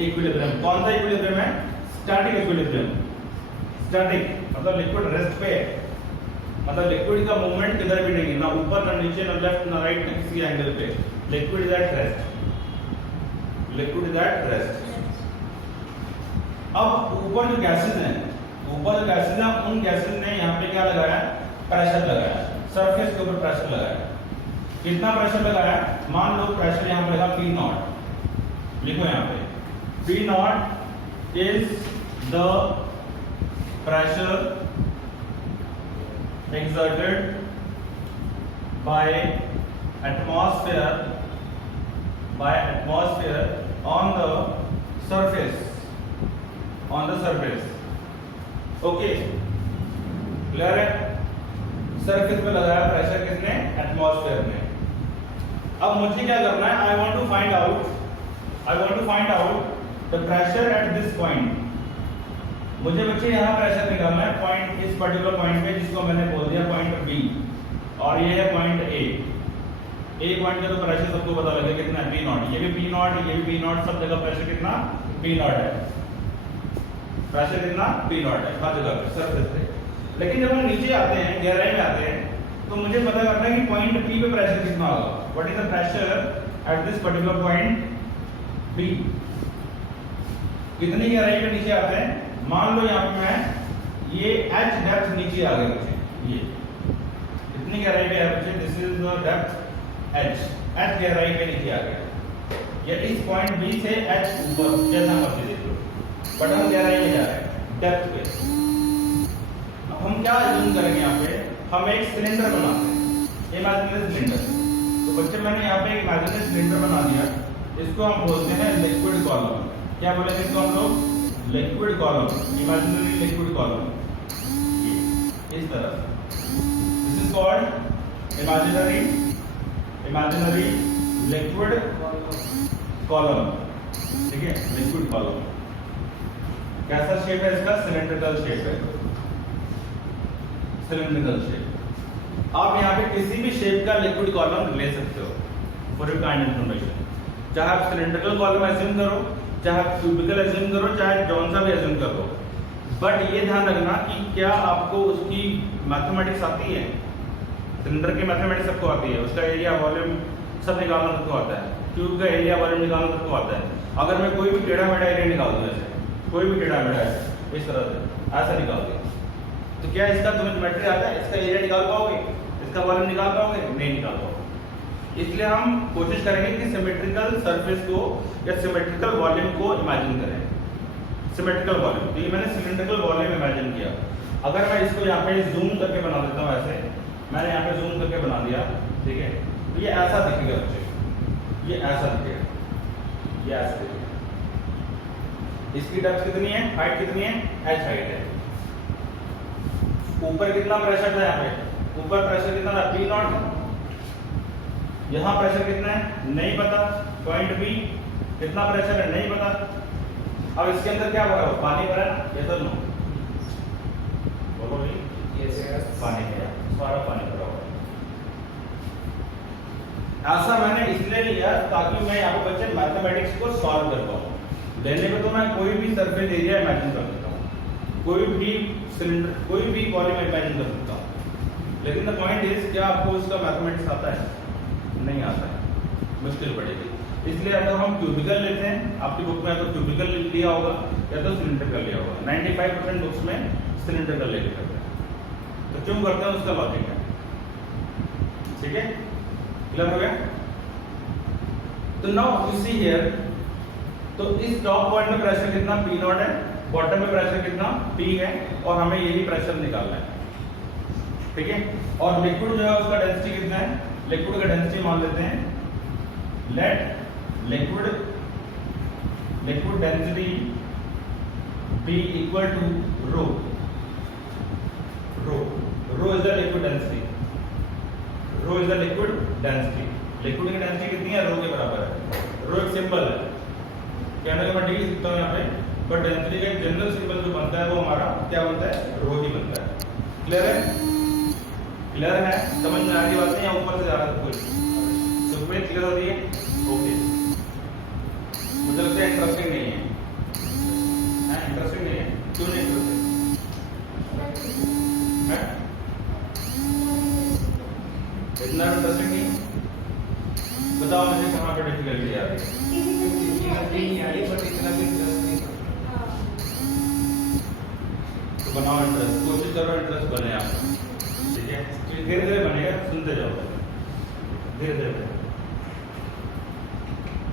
equilibrium. कौन सा इक्विलिब्रियम है? Static equilibrium. स्टैटिक मतलब लिक्विड रेस्ट पे है, मतलब लिक्विड का मूवमेंट किधर भी नहीं है, ना ऊपर ना नीचे ना लेफ्ट ना राइट ना किसी एंगल पे। Liquid is at rest. Liquid is at rest. अब ऊपर जो गैसेस हैं, ऊपर जो गैसेस हैं, उन गैसेस ने यहाँ पे क्या लगाया? प्रेशर लगाया, सरफेस के ऊपर प्रेशर लगाया। कितना प्रेशर लगाया? मान लो प्रेशर यहाँ पे लगा P नॉट। लिखो यहाँ पे P not is the pressure exerted by atmosphere on the surface. Okay, clear है? सरफेस पे लगाया प्रेशर किसने? एटमॉस्फेयर ने। अब मुझे क्या करना है? I want to find out the pressure at this point. मुझे बच्चे यहाँ प्रेशर निकालना है पॉइंट, इस पर्टिकुलर पॉइंट पे, जिसको मैंने बोल दिया पॉइंट बी, और ये है पॉइंट ए। ए पॉइंट का तो प्रेशर सबको पता लगे कितना है? P not. ये भी P नॉट, ये भी P नॉट, सब जगह प्रेशर कितना? P नॉट है। प्रेशर कितना? P नॉट है हर जगह पे सरफेस पे। लेकिन जब हम नीचे आते हैं, गहराई में आते हैं, तो मुझे पता करना है कि पॉइंट P पे प्रेशर कितना होगा। What is the pressure at this particular point P? कितनी गहराई पे नीचे आते हैं? मान लो यहाँ पे मैं ये h डेप्थ नीचे आ गई मुझे, ये कितनी गहराई पे है बच्चे? This is the depth h गहराई पे नीचे आ गया। या इस पॉइंट B से h ऊपर, जैसा मर्जी देख लो, बट हम गहराई में जा रहे हैं, डेप्थ पे। अब हम क्या अज्यूम करेंगे? यहाँ पे हम एक सिलेंडर बनाते हैं, इमेजिनरी सिलेंडर। तो बच्चे मैंने यहाँ पे एक इमेजिनरी सिलेंडर बना दिया, इसको हम बोलते हैं लिक्विड कॉलम। क्या बोलेंगे इसको हम लोग? Liquid column, imaginary liquid column. इस तरह this is called imaginary liquid column. ठीक है, लिक्विड कॉलम। कैसा शेप है इसका? सिलेंड्रिकल शेप है, सिलेंड्रिकल शेप। आप यहाँ पे किसी भी शेप का लिक्विड कॉलम ले सकते हो फॉर योर काइंड इन्फॉर्मेशन। चाहे आप सिलेंड्रिकल कॉलम एज्यूम करो, चाहे आप क्यूबिकल एज्यूम करो, चाहे जौन सा भी एज्यूम करो, बट ये ध्यान रखना कि क्या आपको उसकी मैथमेटिक्स आती है। सिलेंडर की मैथमेटिक्स सबको आती है, उसका एरिया वॉल्यूम सब निकालना सबको आता है, ट्यूब का एरिया वॉल्यूम निकालना सबको आता है। अगर मैं कोई भी टेढ़ा मेढ़ा एरिया निकाल दूँ, ऐसे कोई भी टेढ़ा मेढ़ा है इस तरह से ऐसा निकाल दिया, तो क्या इसका तुम्हें ज्योमेट्री आता है? इसका एरिया निकाल पाओगे? इसका वॉल्यूम निकाल पाओगे? नहीं निकाल पाओगे। इसलिए हम कोशिश करेंगे कि सिमेट्रिकल सरफेस को या सिमेट्रिकल वॉल्यूम को इमेजिन करें। सिमेट्रिकल वॉल्यूम, तो ये मैंने सिलेंड्रिकल वॉल्यूम इमेजिन किया। अगर मैं इसको यहाँ पे जूम करके बना देता हूँ, ऐसे मैंने यहाँ पे जूम करके बना दिया, ठीक है, तो ये ऐसा दिखेगा बच्चे, ये ऐसा दिखेगा, ये ऐसा दिखेगा। इसकी डेप्थ कितनी है? हाइट कितनी है? h हाइट है। ऊपर कितना प्रेशर था? यहाँ पे ऊपर प्रेशर कितना था? P not. यहाँ प्रेशर कितना है? नहीं पता। पॉइंट B कितना प्रेशर है? नहीं पता। अब इसके अंदर क्या भरा हो? पानी भरा है, ये तो नो, बोलो भाई, पानी भरा, सारा पानी भरा हुआ। ऐसा मैंने इसलिए लिया ताकि मैं यहाँ पे बच्चे मैथमेटिक्स को सॉल्व कर पाऊँ। लेने पे तो मैं कोई भी सरफेस एरिया इमेजिन कर सकता हूँ, कोई भी सिलेंडर, कोई भी वॉल्यूम इमेजिन कर सकता हूँ, लेकिन द पॉइंट इज क्या आपको उसका मैथमेटिक्स आता है? नहीं आता है, मुश्किल पड़ेगी। इसलिए अगर हम क्यूबिकल लेते हैं, आपकी बुक में तो क्यूबिकल लिया होगा या तो सिलेंड्रिकल लिया होगा। 95% बुक्स में सिलेंड्रिकल लेके करते हैं। तो क्यों करते हैं उसका लॉजिक है, ठीक है, क्लियर हो गया? तो नाउ यू सी हियर, तो इस टॉप पॉइंट में प्रेशर कितना? P नॉट है, बॉटम में प्रेशर कितना? P है, और हमें यही प्रेशर निकालना है। ठीक है। और लिक्विड जो है उसका डेंसिटी कितना है, लिक्विड का डेंसिटी मान लेते हैं, let liquid density be equal to rho is the liquid density, rho is the liquid density. Liquid की डेंसिटी कितनी है, रो के बराबर है। रो एक सिंबल है, कहने का मैं डिग्री लिखता हूँ यहाँ पे, बट डेंसिटी का एक जनरल सिंबल जो बनता है वो हमारा क्या बनता है, रो ही बनता है। क्लियर है, क्लियर है, समझ में आ रही बात नहीं, या ऊपर से जा रहा है कोई सुपर क्लियर हो रही है? ओके, मुझे लगता है इंटरेस्टिंग नहीं है, इंटरेस्टिंग नहीं है, क्यों नहीं इंटरेस्टिंग है, इतना इंटरेस्टिंग नहीं? बताओ मुझे कहाँ पे डिफिकल्टी आ रही है? नहीं आ रही, बट इतना भी इंटरेस्ट नहीं था। तो बनाओ इंटरेस्ट, कोशिश करो इंटरेस्ट बने आप, ठीक है? धीरे धीरे बनेगा, सुनते जाओ धीरे धीरे।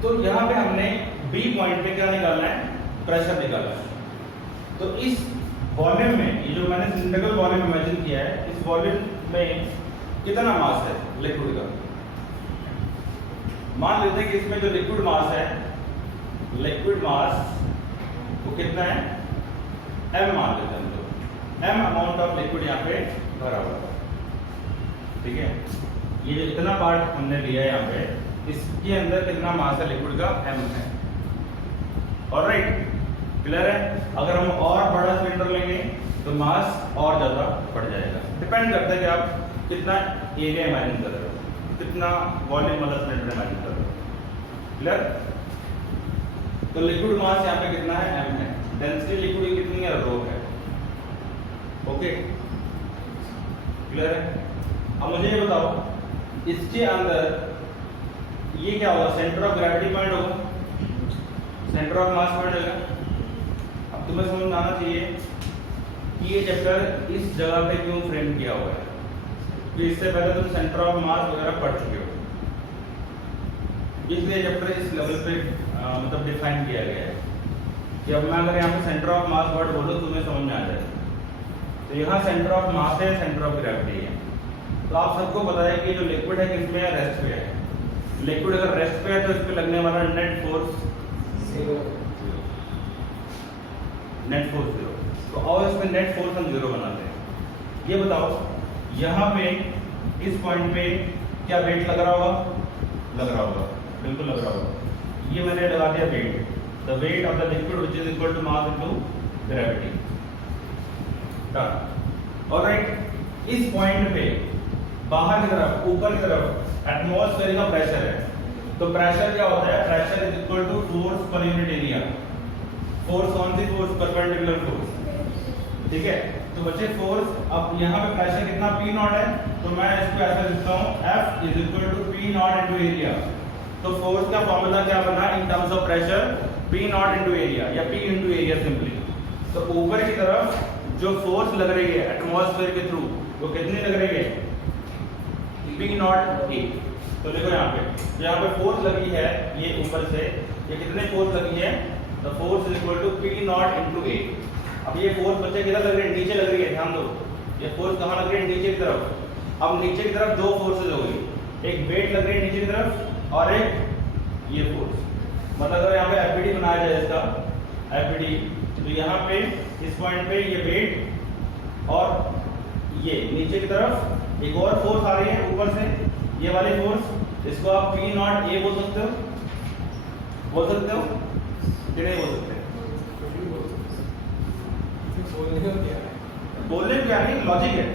तो यहाँ पे हमने बी पॉइंट पे क्या निकालना है, प्रेशर निकालना है। तो इस वॉल्यूम में, ये जो मैंने सिलिंड्रिकल वॉल्यूम इमेजिन किया है, इस वॉल्यूम में कितना मास है लिक्विड का? मान लेते हैं कि इसमें जो लिक्विड मास है, लिक्विड मास वो कितना है, m मान लेते हैं हम लोग, m अमाउंट ऑफ लिक्विड यहाँ पे भरा हुआ है, ठीक है? ये जो इतना पार्ट हमने लिया है यहाँ पे, इसके अंदर कितना मास है लिक्विड का, m है। ऑलराइट, क्लियर है? अगर हम और बड़ा सिलेंडर लेंगे तो मास और ज्यादा बढ़ जाएगा, डिपेंड करता है कि आप कितना एरिया इमेजिन कर रहे हो, कितना वॉल्यूम वाला सिलेंडर इमेजिन कर रहे हो। क्लियर? तो लिक्विड मास यहाँ पे कितना है, m है। डेंसिटी लिक्विड की कितनी है, रो है। ओके, क्लियर है? अब मुझे ये बताओ, इसके अंदर ये क्या होगा, सेंटर ऑफ ग्रेविटी पॉइंट होगा, सेंटर ऑफ मास पॉइंट होगा। अब तुम्हें समझ में आना चाहिए कि ये चैप्टर इस जगह पे क्यों फ्रेम किया हुआ है, कि इससे पहले तुम सेंटर ऑफ मास वगैरह पढ़ चुके हो, इसलिए चैप्टर इस लेवल पे मतलब डिफाइन किया गया है कि अब मैं अगर यहाँ पे सेंटर ऑफ मास वर्ड बोलूँ तुम्हें समझ में आ जाए। तो यहाँ सेंटर ऑफ मास है, सेंटर ऑफ ग्रेविटी है। तो आप सबको पता है कि जो लिक्विड है किसमें है, रेस्ट पे है। लिक्विड अगर रेस्ट पे है तो इस पे लगने वाला नेट फोर्स जीरो। तो और इसमें नेट फोर्स हम जीरो बनाते हैं। ये बताओ, यहाँ पे इस पॉइंट पे क्या वेट लग रहा होगा, लग रहा होगा, बिल्कुल लग रहा होगा। ये मैंने लगा दिया weight, the weight of the liquid which is equal to mass into gravity. Done. Alright, इस पॉइंट पे बाहर की तरफ, ऊपर की तरफ एटमॉस्फेयर का प्रेशर है। तो प्रेशर क्या होता है, pressure is equal to force per unit area. Force कौन सी फोर्स, परपेंडिकुलर फोर्स, ठीक है? तो बच्चे फोर्स, अब यहाँ पे प्रेशर कितना, P नॉट है, तो मैं इसको ऐसा लिखता हूँ, F is equal to P not into area. तो फोर्स का फॉर्मूला क्या बना in terms of pressure, P not into area या P इनटू एरिया सिंपली। तो ऊपर की तरफ जो फोर्स लग रही है एटमॉस्फेयर के थ्रू, वो कितनी लग रही है, P नॉट A। तो देखो यहाँ पे फोर्स लगी है, ये ऊपर से ये कितने फोर्स लगी है, the force is equal to P not into A। अब ये फोर्स बच्चे किधर लग रही है, नीचे लग रही है, ध्यान दो, ये फोर्स कहाँ लग रही है, नीचे की तरफ। अब नीचे की तरफ दो फोर्सेज हो गई, एक वेट लग रही है नीचे की तरफ और एक ये फोर्स। मतलब अगर यहाँ पे एफबीडी बनाया जाए इसका, एफबीडी, तो यहाँ पे इस पॉइंट पे ये वेट और ये नीचे की तरफ एक और फोर्स आ रही है ऊपर से, ये वाली फोर्स, इसको आप P नॉट A बोल सकते हो कि नहीं बोल सकते? बोलने क्या नहीं, लॉजिक है,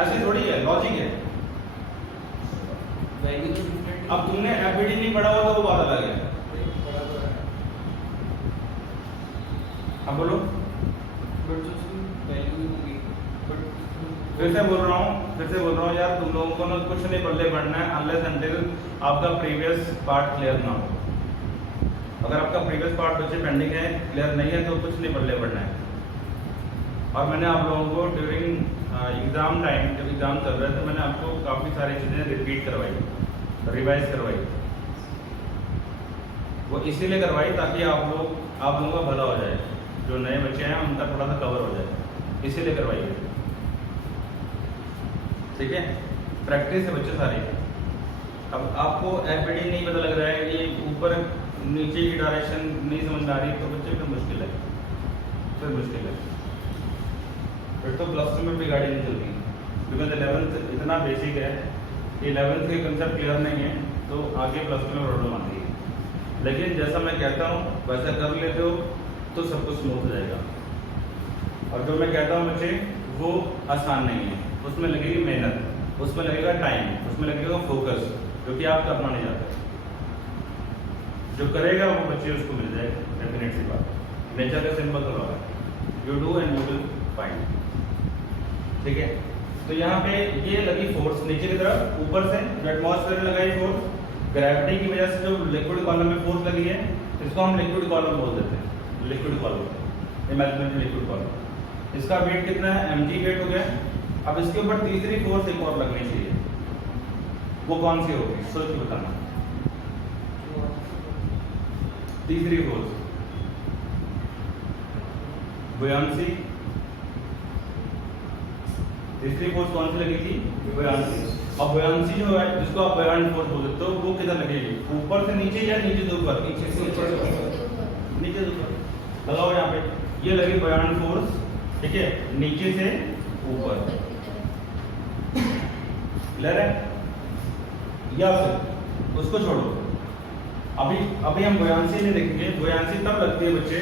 ऐसे थोड़ी है, लॉजिक है। अब तुमने एफबीडी नहीं पढ़ा होगा तो वो बात अलग है। अब बोलो, फिर से बोल रहा हूँ यार, तुम लोगों को ना कुछ नहीं पल्ले पढ़ना है अनलेस अनटिल आपका प्रीवियस पार्ट क्लियर ना हो। अगर आपका प्रीवियस पार्ट बच्चे पेंडिंग है, क्लियर नहीं है, तो कुछ नहीं पल्ले पढ़ना है। और मैंने आप लोगों को ड्यूरिंग एग्जाम टाइम, जब एग्जाम चल रहे थे, मैंने आपको काफ़ी सारी चीज़ें रिपीट करवाई, रिवाइज करवाई। वो इसीलिए करवाई ताकि आप लोगों का भला हो जाए, जो नए बच्चे हैं उनका थोड़ा सा कवर हो जाए, इसीलिए करवाई है। ठीक है, प्रैक्टिस है बच्चे सारे। अब आपको एफडी नहीं पता लग रहा है, ये ऊपर नीचे की डायरेक्शन नहीं समझ में आ रही, तो बच्चे फिर मुश्किल है, फिर मुश्किल है, फिर तो प्लस टू में भी गाड़ी नहीं चलती, बिकॉज 11th इतना बेसिक है, 11th के कंसेप्ट क्लियर नहीं है तो आगे प्लस टू में प्रॉब्लम आती है। लेकिन जैसा मैं कहता हूँ वैसा कर लेते हो तो सब कुछ स्मूथ हो जाएगा। और जो मैं कहता हूँ बच्चे वो आसान नहीं है, उसमें लगेगी मेहनत, उसमें लगेगा टाइम, उसमें लगेगा फोकस, जो कि आप करना नहीं चाहते। जो करेगा वो बच्चे उसको मिल जाएगा, डेफिनेट सी बात। नेचर का सिंपल तो है, you do and you will find. ठीक है, तो यहाँ पे ये लगी फोर्स नीचे की तरफ, ऊपर से जो एटमॉस्फेयर में लगाई फोर्स, ग्रेविटी की वजह से जो लिक्विड कॉलम में फोर्स लगी है, इसको हम लिक्विड कॉलम बोल देते हैं, liquid column, imaginary liquid column. इसका वेट कितना है, mg वेट हो गया। अब इसके ऊपर तीसरी फोर्स एक और लगनी चाहिए, वो कौन सी होगी, सोच के बताना। तीसरी फोर्स बुयांसी, तीसरी फोर्स कौन सी लगी थी, बुयांसी। अब बुयांसी जो है जिसको आप बुयांट फोर्स बोल देते हो, वो किधर लगेगी, ऊपर से नीचे या नीचे से ऊपर, नीचे से ऊपर, नीचे से ऊपर। लगाओ यहाँ पे, ये लगी बुयांट फोर्स, ठीक है, नीचे से ऊपर, क्लियर है। या फिर उसको छोड़ो, अभी हम बुयांसी नहीं देखेंगे। बुयांसी तब लगती है बच्चे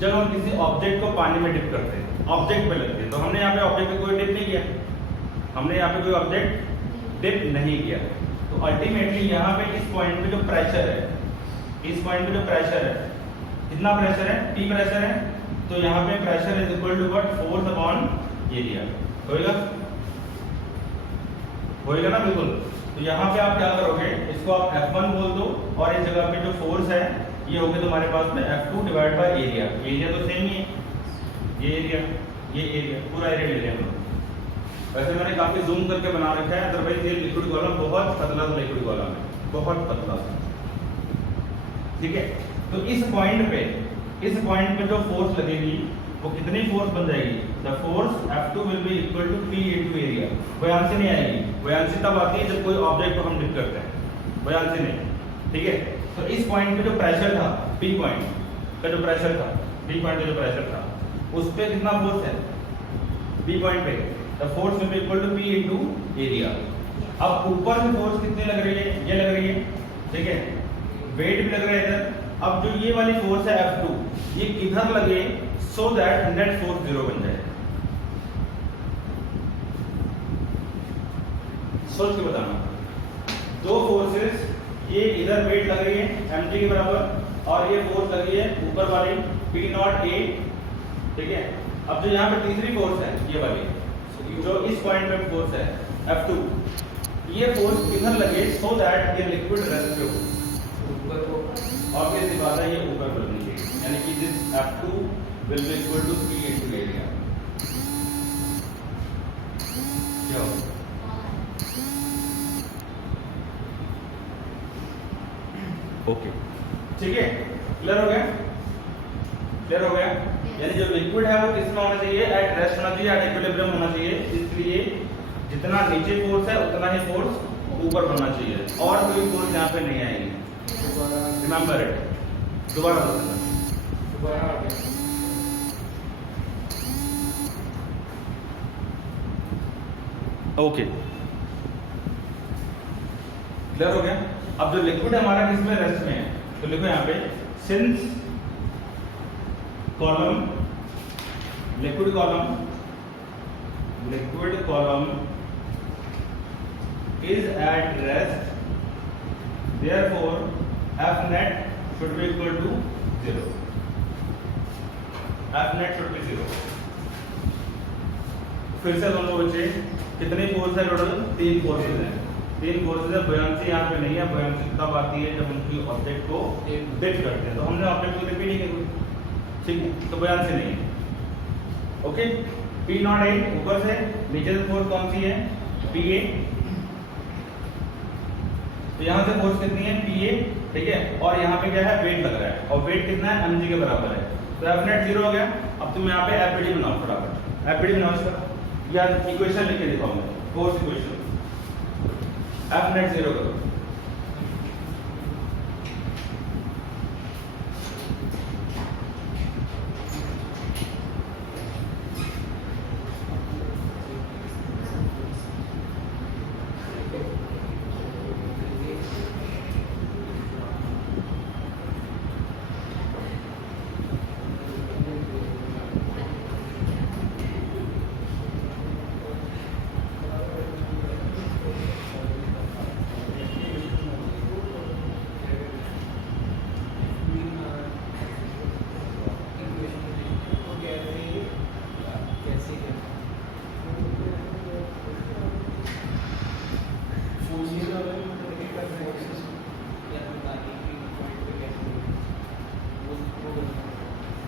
जब हम किसी ऑब्जेक्ट को पानी में डिप करते हैं, ऑब्जेक्ट पे लगती है। तो हमने यहाँ पे ऑब्जेक्ट पे कोई डिप नहीं किया, हमने यहाँ पे कोई ऑब्जेक्ट डिप नहीं किया, तो अल्टीमेटली यहाँ पे इस पॉइंट पे जो प्रेशर है, इस पॉइंट पे जो प्रेशर है, कितना प्रेशर है, P प्रेशर है, तो यहाँ पे pressure is equal to what, force upon area. होएगा, होएगा ना, बिल्कुल। तो यहाँ पे आप क्या करोगे, इसको आप F1 बोल दो, और इस जगह पे जो फोर्स है ये होगा तुम्हारे पास में F2 divide by area. Area तो सेम ही है, ये एरिया, ये एरिया, पूरा एरिया ले लें हम लोग। वैसे मैंने काफी जूम करके बना रखा है, अदरवाइज ये लिक्विड कॉलम बहुत पतला सा लिक्विड कॉलम है, बहुत पतला सा। ठीक है, तो इस पॉइंट पे जो फोर्स लगेगी वो कितनी फोर्स बन जाएगी, the force F2 will be equal to P into area. Buoyancy नहीं आएगी, बुयांसी तब आती है जब कोई ऑब्जेक्ट को हम डिप करते हैं, बुयांसी नहीं। ठीक है, तो इस पॉइंट पे जो प्रेशर था, P पॉइंट का जो प्रेशर था, P पॉइंट का जो प्रेशर था, उस पे कितना फोर्स है, P पॉइंट पे, the force will be equal to P into area. अब ऊपर से फोर्स कितनी लग रही है, ये लग रही है, ठीक है, वेट भी लग रहा है इधर। अब जो ये वाली फोर्स है F2, ये किधर लगे, सो दैट नेट फोर्स 0 बन जाए। सोच के बताना, दो फोर्सेस, ये इधर वेट लग रही है mg के बराबर, और ये फोर्स लग रही है ऊपर वाली P0A, ठीक है। अब जो यहाँ पे तीसरी फोर्स है, ये वाली जो इस पॉइंट पे फोर्स है F2, ये फोर्स किधर लगे, सो दैट ये लिक्विड रेस्ट पे हो, ऊपर को, ऑब्वियसली बात है ये ऊपर पर लगनी चाहिए, यानी कि this F2 will be equal to P into area। क्या हो, ओके, ठीक है, क्लियर हो गया, क्लियर हो गया। यानी जो लिक्विड है वो किसमें होना चाहिए, एट रेस्ट होना चाहिए, एट इक्विलिब्रियम होना चाहिए। इसलिए जितना नीचे फोर्स है उतना ही फोर्स ऊपर बनना चाहिए, और कोई फोर्स यहाँ पे नहीं आएगी। रिमेंबर इट, दोबारा ओके, क्लियर हो गया। अब जो लिक्विड हमारा किसमें रेस्ट में है, तो लिखो यहाँ पे, since column, liquid column is at rest, therefore F net should be equal to 0. F net should be 0. फिर से दोनों बच्चे, कितनी फोर्स है टोटल, 3 फोर्सेज हैं, 3 फोर्सेज है। बुयांसी यहाँ पे नहीं है, बुयांसी तब आती है जब उनकी ऑब्जेक्ट को डिप करते हैं, तो हमने ऑब्जेक्ट को डिप ही नहीं किया, ठीक है, तो बुयांसी नहीं है। ओके, P0A ऊपर से, नीचे से फोर्स कौन सी है, PA, तो यहाँ से फोर्स कितनी है, PA, ठीक है, और यहाँ पे क्या है, वेट लग रहा है, और वेट कितना है, mg के बराबर है, तो F net 0 हो गया। अब तुम यहाँ पे FBD बनाओ, फटाफट FBD बनाओ इसका, या इक्वेशन लिख के दिखाओ मैं, fourth equation F net zero करो।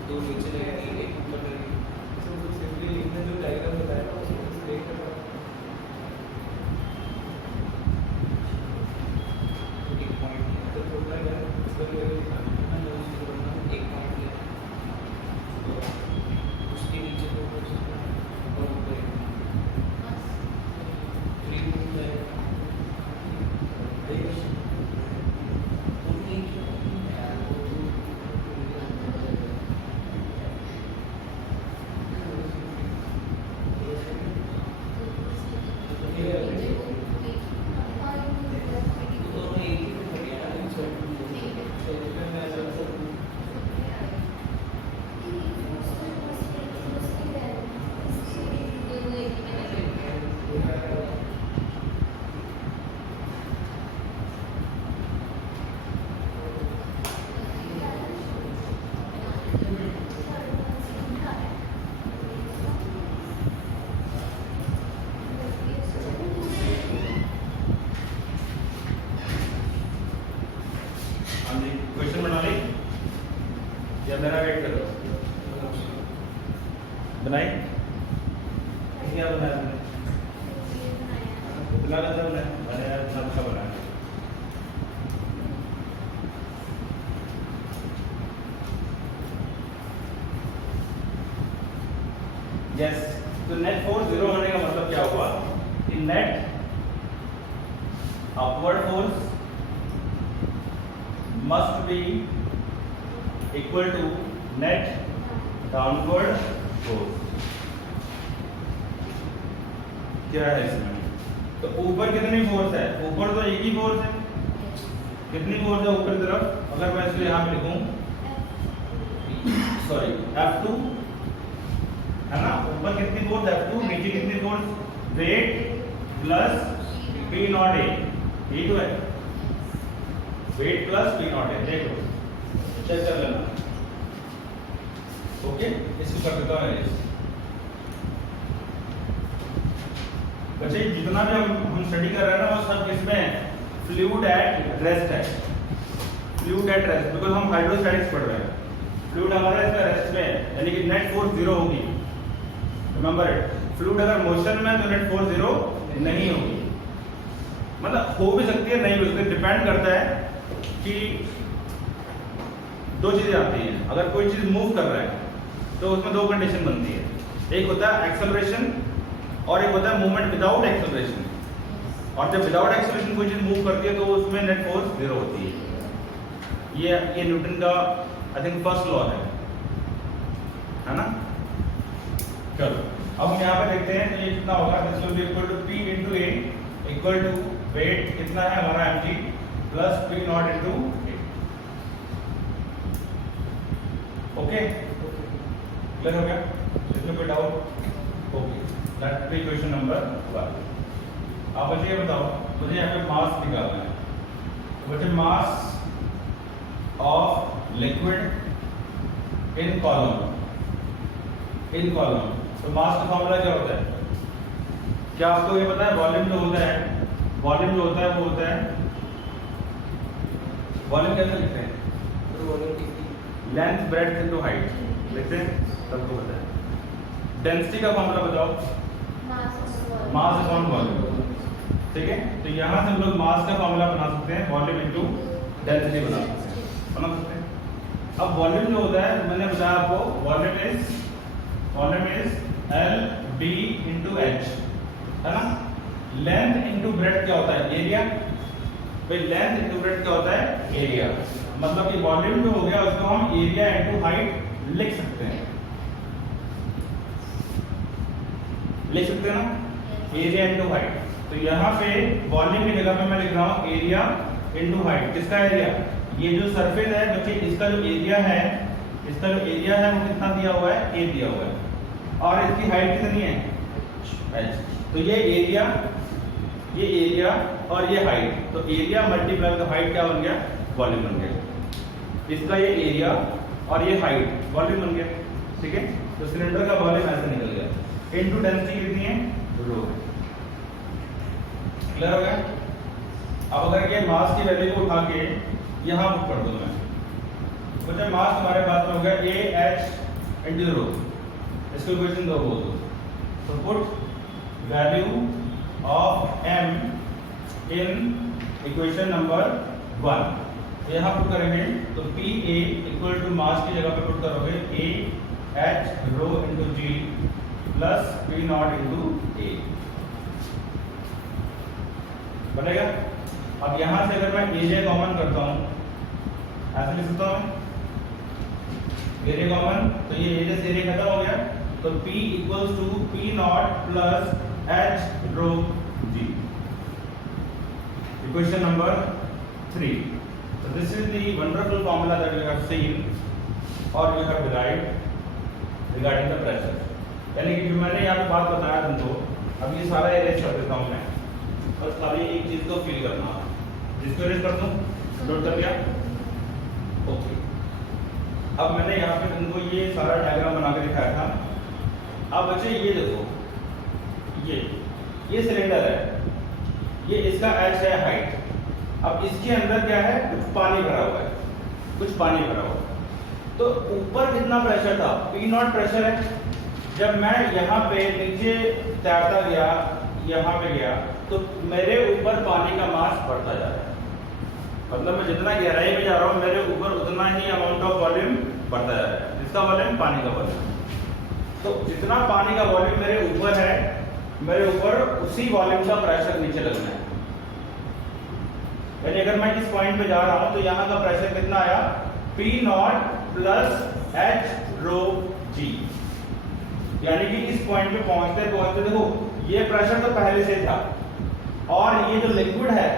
दो नीचे रहेगी एक ऊपर रहेगी, तो सिंपली लिखना जो डायग्राम बताया था उसको एक्सप्लेन करना। एक पॉइंट तो टोटल है इसका लेवल एक पॉइंट ले, तो उसके नीचे तो और ऊपर फ्री रूम है। क्वेश्चन बना ली या मेरा वेट करो? बनाई क्या बनाया तुमने? कितना का बनाया? बनाया इतना अच्छा बनाया। यस, तो नेट फोर्स जीरो होने का मतलब क्या हुआ कि net upward force must be equal to net downward force। क्या है इसमें? तो ऊपर कितनी फोर्स है? ऊपर तो एक ही फोर्स है। कितनी फोर्स है ऊपर तरफ? अगर मैं इसको यहाँ पे लिखूं, सॉरी F2 है ना, ऊपर कितनी फोर्स F2, नीचे कितनी force? Weight plus P not A, यही तो है, वेट प्लस P नॉट है। देखो चेक कर लेना। ओके, इसको कर देता हूं मैं। बच्चे जितना भी हम स्टडी कर रहे हैं ना वो सब किसमें? फ्लूइड एट रेस्ट है, फ्लूइड एट रेस्ट, बिकॉज हम हाइड्रोस्टैटिक्स पढ़ रहे हैं। फ्लूइड हमारा इसका रेस्ट में है, यानी कि नेट फोर्स जीरो होगी। रिमेंबर इट, फ्लूइड अगर मोशन में तो नेट फोर्स जीरो नहीं होगी। मतलब हो भी सकती है, नहीं भी सकती, डिपेंड करता है कि दो चीजें आती हैं। अगर कोई चीज मूव कर रहा है तो उसमें दो कंडीशन बनती है, एक होता है एक्सेलरेशन और एक होता है मूवमेंट विदाउट एक्सेलरेशन। और जब विदाउट एक्सेलरेशन कोई चीज मूव करती है तो उसमें नेट फोर्स जीरो होती है। ये न्यूटन का आई थिंक फर्स्ट लॉ है ना। चलो अब हम यहाँ पे देखते हैं, तो ये कितना होगा? This will be equal to P into A equal to weight कितना है हमारा mg plus P not into A। Okay, clear हो गया? इसमें कोई doubt? Okay, that be question number 1। अब मुझे ये बताओ, मुझे यहाँ पे मास निकालना है। मुझे mass of liquid in column, तो मास का फॉर्मूला क्या होता है? क्या आपको ये पता है? वॉल्यूम जो होता है, वॉल्यूम जो होता है वो होता है, वॉल्यूम कैसे लिखते हैं? लेंथ ब्रेड्थ इनटू हाइट लिखते हैं, सबको पता है। डेंसिटी का फॉर्मूला बताओ? Mass upon volume. ठीक है, तो यहां से हम लोग मास का फॉर्मूला बना सकते हैं, वॉल्यूम इनटू डेंसिटी बना सकते हैं। अब वॉल्यूम जो होता है, मैंने बताया आपको, volume is L D into H, है ना। लेंथ इनटू ब्रेड्थ क्या होता है? एरिया। भाई लेंथ इनटू ब्रेड्थ क्या होता है? एरिया। मतलब कि वॉल्यूम जो हो गया उसको हम एरिया इनटू हाइट लिख सकते हैं, लिख सकते हैं ना, एरिया इनटू हाइट। तो यहाँ पे वॉल्यूम की जगह पे मैं लिख रहा हूँ एरिया इनटू हाइट। किसका एरिया? ये जो सरफेस है बच्चे, इसका जो एरिया है, इसका जो एरिया है वो कितना दिया हुआ है? ए दिया हुआ है। और इसकी हाइट कितनी है? h। तो ये एरिया और ये हाइट, तो एरिया मल्टीप्लाई विद हाइट क्या बन गया? वॉल्यूम बन गया। इसका ये एरिया और ये हाइट वॉल्यूम बन गया, ठीक है। तो सिलेंडर का वॉल्यूम ऐसे निकल गया। इनटू डेंसिटी कितनी है? रो। क्लियर हो गया? अब अगर ये मास की वैल्यू को उठा के यहाँ पुट कर दूं मैं, तो जब मास हमारे पास में हो गया ए एच इंटू रो, इसको इक्वेशन दो बोल दो, तो put value of m in equation number 1। यहाँ पुट करेंगे तो P A equal to mass की जगह पे पुट करोगे A H rho into G plus P naught into A बनेगा। अब यहां से अगर मैं एरिया कॉमन करता हूं, ऐसे लिख सकता हूं एरिया कॉमन, तो ये एरिया से एरिया खत्म हो गया, तो P equals to P not plus H rho G। Equation number 3। So this is the wonderful formula that you have seen or you have derived regarding the pressure। यानी कि जो मैंने यहाँ पे बात बताया तुमको, अब ये सारा एरेज कर देता हूँ मैं, और खाली एक चीज को फिल करना, जिसको एरेज कर दूं, नोट कर लिया, ओके। अब मैंने यहाँ पे तुमको ये सारा डायग्राम बना के दिखाया था। अब बच्चे ये देखो, ये सिलेंडर है, ये इसका एच है हाइट। अब इसके अंदर क्या है? कुछ पानी भरा हुआ है, कुछ पानी भरा हुआ है। तो ऊपर कितना प्रेशर था? पी नॉट प्रेशर है। जब मैं यहाँ पे नीचे तैरता गया, यहाँ पे गया, तो मेरे ऊपर पानी का मास बढ़ता जा रहा है। मतलब मैं जितना गहराई में जा रहा हूँ, मेरे ऊपर उतना ही अमाउंट ऑफ वॉल्यूम बढ़ता जा रहा है। जिसका वॉल्यूम? पानी का वॉल्यूम। तो जितना पानी का वॉल्यूम मेरे ऊपर है, मेरे ऊपर उसी वॉल्यूम का प्रेशर नीचे लगना है। यानी अगर मैं इस पॉइंट पे जा रहा हूं तो यहाँ का प्रेशर कितना आया? P not plus H rho G। यानी कि इस पॉइंट पे पहुंचते पहुंचते देखो, ये प्रेशर तो पहले से था, और ये जो लिक्विड है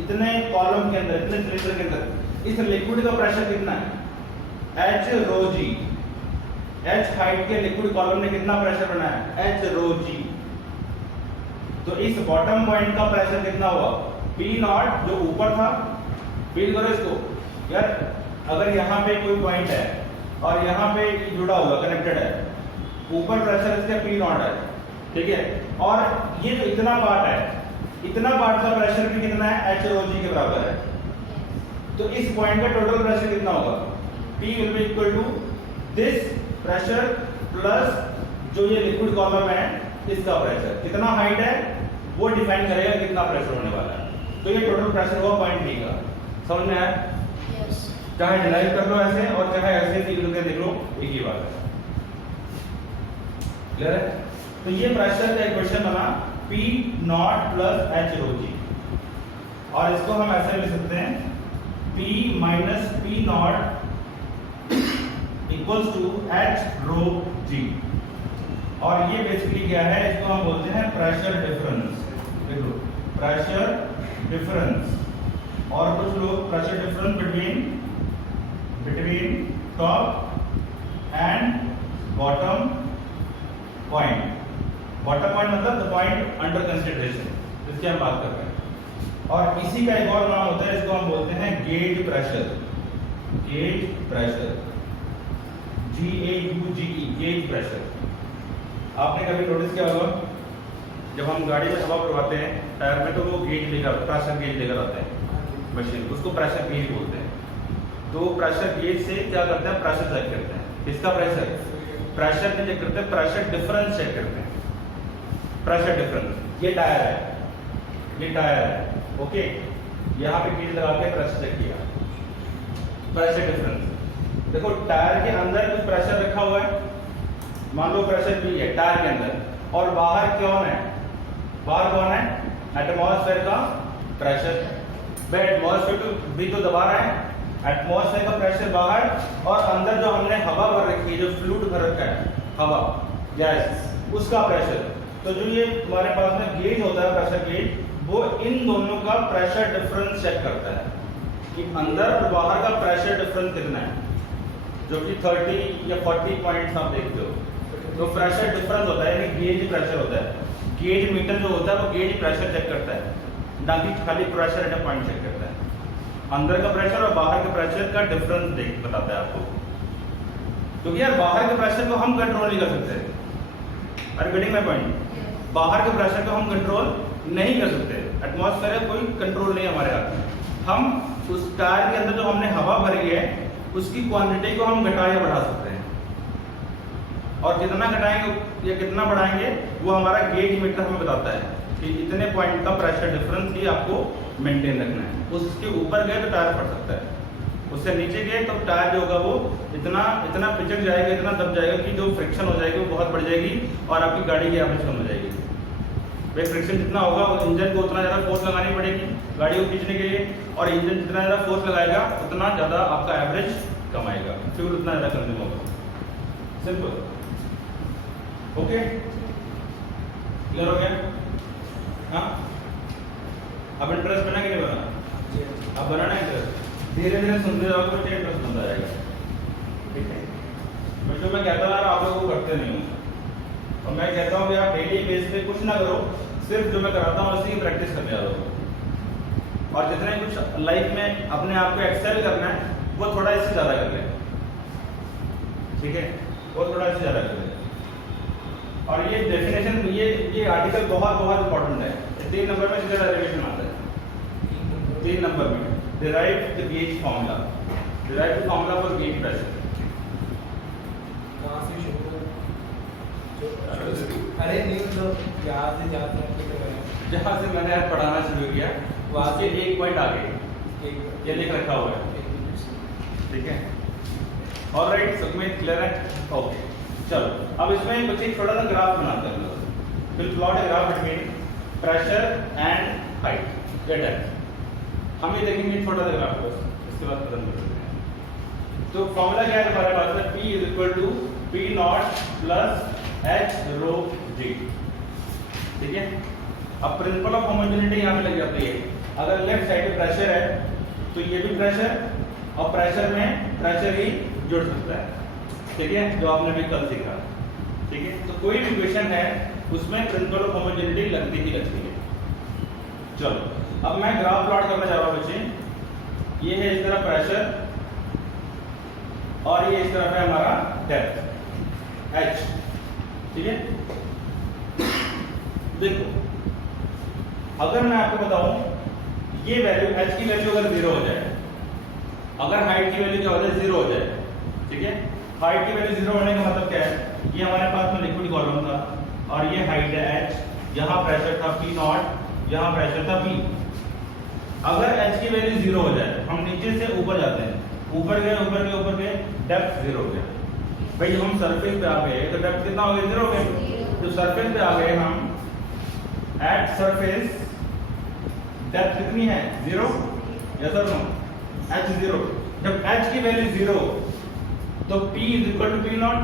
इतने कॉलम के अंदर, इतने सिलेंडर के अंदर, इस लिक्विड का प्रेशर कितना है? H rho G। H height के लिक्विड कॉलम ने कितना प्रेशर बनाया? H rho G। तो इस बॉटम पॉइंट का प्रेशर कितना हुआ? P नॉट जो ऊपर था, फील करो इसको यार, अगर यहाँ पे कोई पॉइंट है और यहाँ पे जुड़ा हुआ कनेक्टेड है, ऊपर प्रेशर इसका P नॉट है, ठीक है, और ये जो इतना पार्ट है, इतना पार्ट का प्रेशर भी कितना है? H रो G के बराबर है। तो इस पॉइंट का टोटल प्रेशर कितना होगा? P will be equal to this pressure plus जो ये लिक्विड कॉलम है इसका प्रेशर। कितना हाइट है वो डिफाइन करेगा कितना प्रेशर होने वाला है। तो ये टोटल प्रेशर हुआ पॉइंट B का। समझ में आया? Yes. चाहे डिराइव कर लो ऐसे और चाहे ऐसे फील करके देख लो, एक ही बात है। क्लियर है? तो ये प्रेशर का इक्वेशन बना P not plus H rho G, और इसको हम ऐसे लिख सकते हैं P minus P not equals to H rho G। और ये बेसिकली क्या है? इसको हम बोलते हैं प्रेशर डिफरेंस। देखो, प्रेशर डिफरेंस, और कुछ लोग pressure difference between top and bottom point. Bottom point मतलब द पॉइंट अंडर कंसिडरेशन, इसकी हम बात कर रहे हैं। और इसी का एक और नाम होता है, इसको हम बोलते हैं gauge pressure. Gauge pressure, GAUGE, gauge pressure. आपने कभी नोटिस किया होगा, जब हम गाड़ी में हवा भरवाते हैं टायर में, तो वो गेज लेकर, प्रेशर गेज लेकर आते हैं मशीन, उसको प्रेशर गेज बोलते हैं। तो प्रेशर गेज से क्या करते हैं? प्रेशर चेक करते हैं। किसका प्रेशर? प्रेशर नहीं चेक करते, प्रेशर डिफरेंस चेक करते हैं। प्रेशर डिफरेंस, ये टायर है, ये टायर है, ओके, यहाँ पे गेज लगा के प्रेशर चेक किया। प्रेशर डिफरेंस, देखो टायर के अंदर कुछ प्रेशर रखा हुआ है, मान लो प्रेशर भी है टायर के अंदर, और बाहर कौन है? बाहर कौन है? एटमॉस्फेयर का प्रेशर। भाई एटमॉस्फेयर भी तो दबा रहा है, एटमॉस्फेयर का प्रेशर बाहर, और अंदर जो हमने हवा भर रखी है, जो फ्लूइड भर रखा है, हवा गैस, उसका प्रेशर। तो जो ये तुम्हारे पास में गेज होता है, प्रेशर गेज, वो इन दोनों का प्रेशर डिफरेंस चेक करता है कि अंदर और बाहर का प्रेशर डिफरेंस कितना है, जो कि 30 या 40 पॉइंट्स आप देखते हो। तो प्रेशर डिफरेंस होता है, यानी गेज प्रेशर होता है। गेज मीटर जो होता है वो गेज प्रेशर चेक करता है, ना कि खाली pressure at a point check करता है। अंदर का प्रेशर और बाहर के प्रेशर का डिफरेंस देख बताता है आपको, क्योंकि यार बाहर के प्रेशर को हम कंट्रोल नहीं कर सकते। Are getting my point? बाहर के प्रेशर को हम कंट्रोल नहीं कर सकते, एटमॉस्फेयर कोई कंट्रोल नहीं है हमारे हाथ में। हम उस टायर के अंदर जो हमने हवा भरी है उसकी क्वांटिटी को हम घटा या बढ़ा सकते हैं, और कितना घटाएंगे या कितना बढ़ाएंगे वो हमारा गेज मीटर हमें बताता है कि इतने पॉइंट का प्रेशर डिफरेंस ही आपको मेंटेन रखना है। उसके ऊपर गए तो टायर फट सकता है, उससे नीचे गए तो टायर जो होगा वो इतना पिचक जाएगा, इतना दब जाएगा कि जो फ्रिक्शन हो जाएगी वो बहुत बढ़ जाएगी और आपकी गाड़ी की एवरेज कम हो जाएगी। भाई फ्रिक्शन जितना होगा इंजन को उतना ज़्यादा फोर्स लगानी पड़ेगी गाड़ी को खींचने के लिए, और इंजन जितना ज़्यादा फोर्स लगाएगा उतना ज़्यादा आपका एवरेज कम आएगा, फ्यूल उतना ज़्यादा कंज्यूम होगा। सिंपल। ओके, क्लियर हो गया? हाँ, अब इंटरेस्ट बना कि नहीं बना? अब बनाना है इंटरेस्ट, धीरे धीरे सुनते जाओगे तो इंटरेस्ट बनता जाएगा। ठीक है, मैं जो मैं कहता हूँ आप लोगों को करते नहीं हो, और मैं कहता हूँ कि आप डेली बेस पे कुछ ना करो, सिर्फ जो मैं कराता हूँ उसी की प्रैक्टिस करने आ जाओ। और जितने कुछ लाइफ में अपने आप को एक्सेल करना है वो थोड़ा इससे ज़्यादा कर ले, ठीक है, वो थोड़ा इससे ज़्यादा कर ले। और ये डेफिनेशन, ये आर्टिकल बहुत बहुत इंपॉर्टेंट है। 3 नंबर में सीधा डेरिवेशन आता है। 3 नंबर में derive the gauge formula, derive the formula for gauge pressure. कहाँ से शुरू करें? अरे नहीं, मतलब यहाँ से जहाँ तक जहाँ से मैंने आज पढ़ाना शुरू किया वहाँ से एक पॉइंट आगे ये लिख रखा हुआ है, ठीक है? ऑलराइट, सब में क्लियर है? ओके, चलो अब इसमें कुछ एक छोटा सा ग्राफ बनाते हैं। Will plot a graph between pressure and height, get it. हम ये देखेंगे छोटा सा ग्राफ बस, इसके बाद खत्म कर देते हैं। तो फॉर्मूला क्या है हमारे पास में? P is equal to P not plus H rho G, ठीक है? अब प्रिंसिपल ऑफ होमोजेनिटी यहाँ पे लग जाती है। अगर लेफ्ट साइड पे प्रेशर है तो ये भी प्रेशर, और प्रेशर में प्रेशर ही जुड़ सकता है, ठीक है, जो आपने भी कल सीखा, ठीक है? तो कोई भी इक्वेशन है उसमें प्रिंसिपल ऑफ होमोजेनिटी लगती ही लगती है। चलो अब मैं ग्राफ प्लॉट करना चाह रहा हूँ बच्चे। ये है इस तरह प्रेशर और ये इस तरफ है हमारा डेप्थ H, ठीक है? देखो अगर मैं आपको बताऊं ये वैल्यू H की वैल्यू अगर 0 हो जाए, अगर हाइट की वैल्यू क्या हो जाए? 0 हो जाए, ठीक है? हाइट की वैल्यू 0 होने का मतलब क्या है? ये हमारे पास में लिक्विड कॉलम था और ये हाइट है H, यहाँ प्रेशर था P नॉट, यहाँ प्रेशर था P। अगर H की वैल्यू 0 हो जाए, हम नीचे से ऊपर जाते हैं, ऊपर गए, डेप्थ 0 हो गया। भाई जब हम सरफेस पे आ गए तो डेप्थ कितना हो गया? 0 हो गया। तो सरफेस पे आ गए हम, एट सरफेस डेप्थ कितनी है? 0, यस और नो? H 0। जब H की वैल्यू 0 तो P is equal to P not,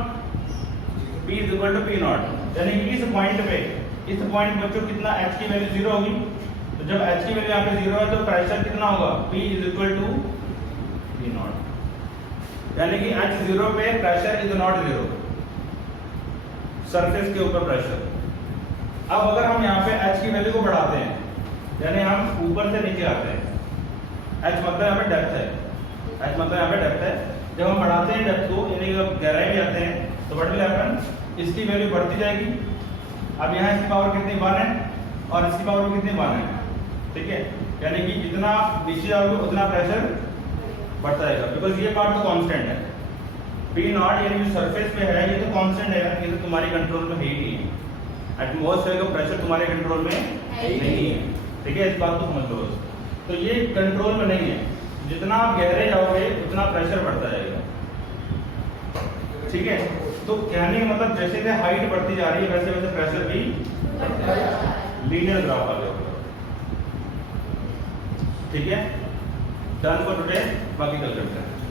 P is equal to P not, यानी कि इस पॉइंट बच्चों कितना H की वैल्यू 0 होगी। तो जब H की वैल्यू यहाँ पे 0 है तो प्रेशर कितना होगा? P is equal to P not, यानी कि H 0 पे प्रेशर इज नॉट 0, सरफेस के ऊपर प्रेशर। अब अगर हम यहाँ पे H की वैल्यू को बढ़ाते हैं, यानी हम ऊपर से नीचे आते हैं, H मतलब यहाँ पे डेप्थ है, H मतलब यहाँ पे डेप्थ है। जब हम बढ़ाते हैं डेप्थ को, यानी जब गहराई में जाते हैं तो व्हाट विल हैपन? इसकी वैल्यू बढ़ती जाएगी। अब यहाँ इसकी पावर कितनी? 1 है, और इसकी पावर कितनी? 1 है, ठीक है? यानी कि जितना नीचे जाओगे उतना प्रेशर बढ़ता जाएगा, बिकॉज ये पार्ट तो कांस्टेंट है। P नॉट यानी जो सरफेस पे है ये तो कांस्टेंट है, ये तो तुम्हारी कंट्रोल में है ही नहीं है। एटमॉस्फेयर का प्रेशर तुम्हारे कंट्रोल में नहीं है, ठीक है? इस बात को समझ लो। तो ये कंट्रोल में नहीं है, जितना आप गहरे जाओगे उतना प्रेशर बढ़ता जाएगा, ठीक है? तो कहने का मतलब जैसे हाइट बढ़ती जा रही है वैसे वैसे प्रेशर भी लीनियर ग्राफ आ गया, ठीक है, डन फॉर टुडे, बाकी कल करते हैं।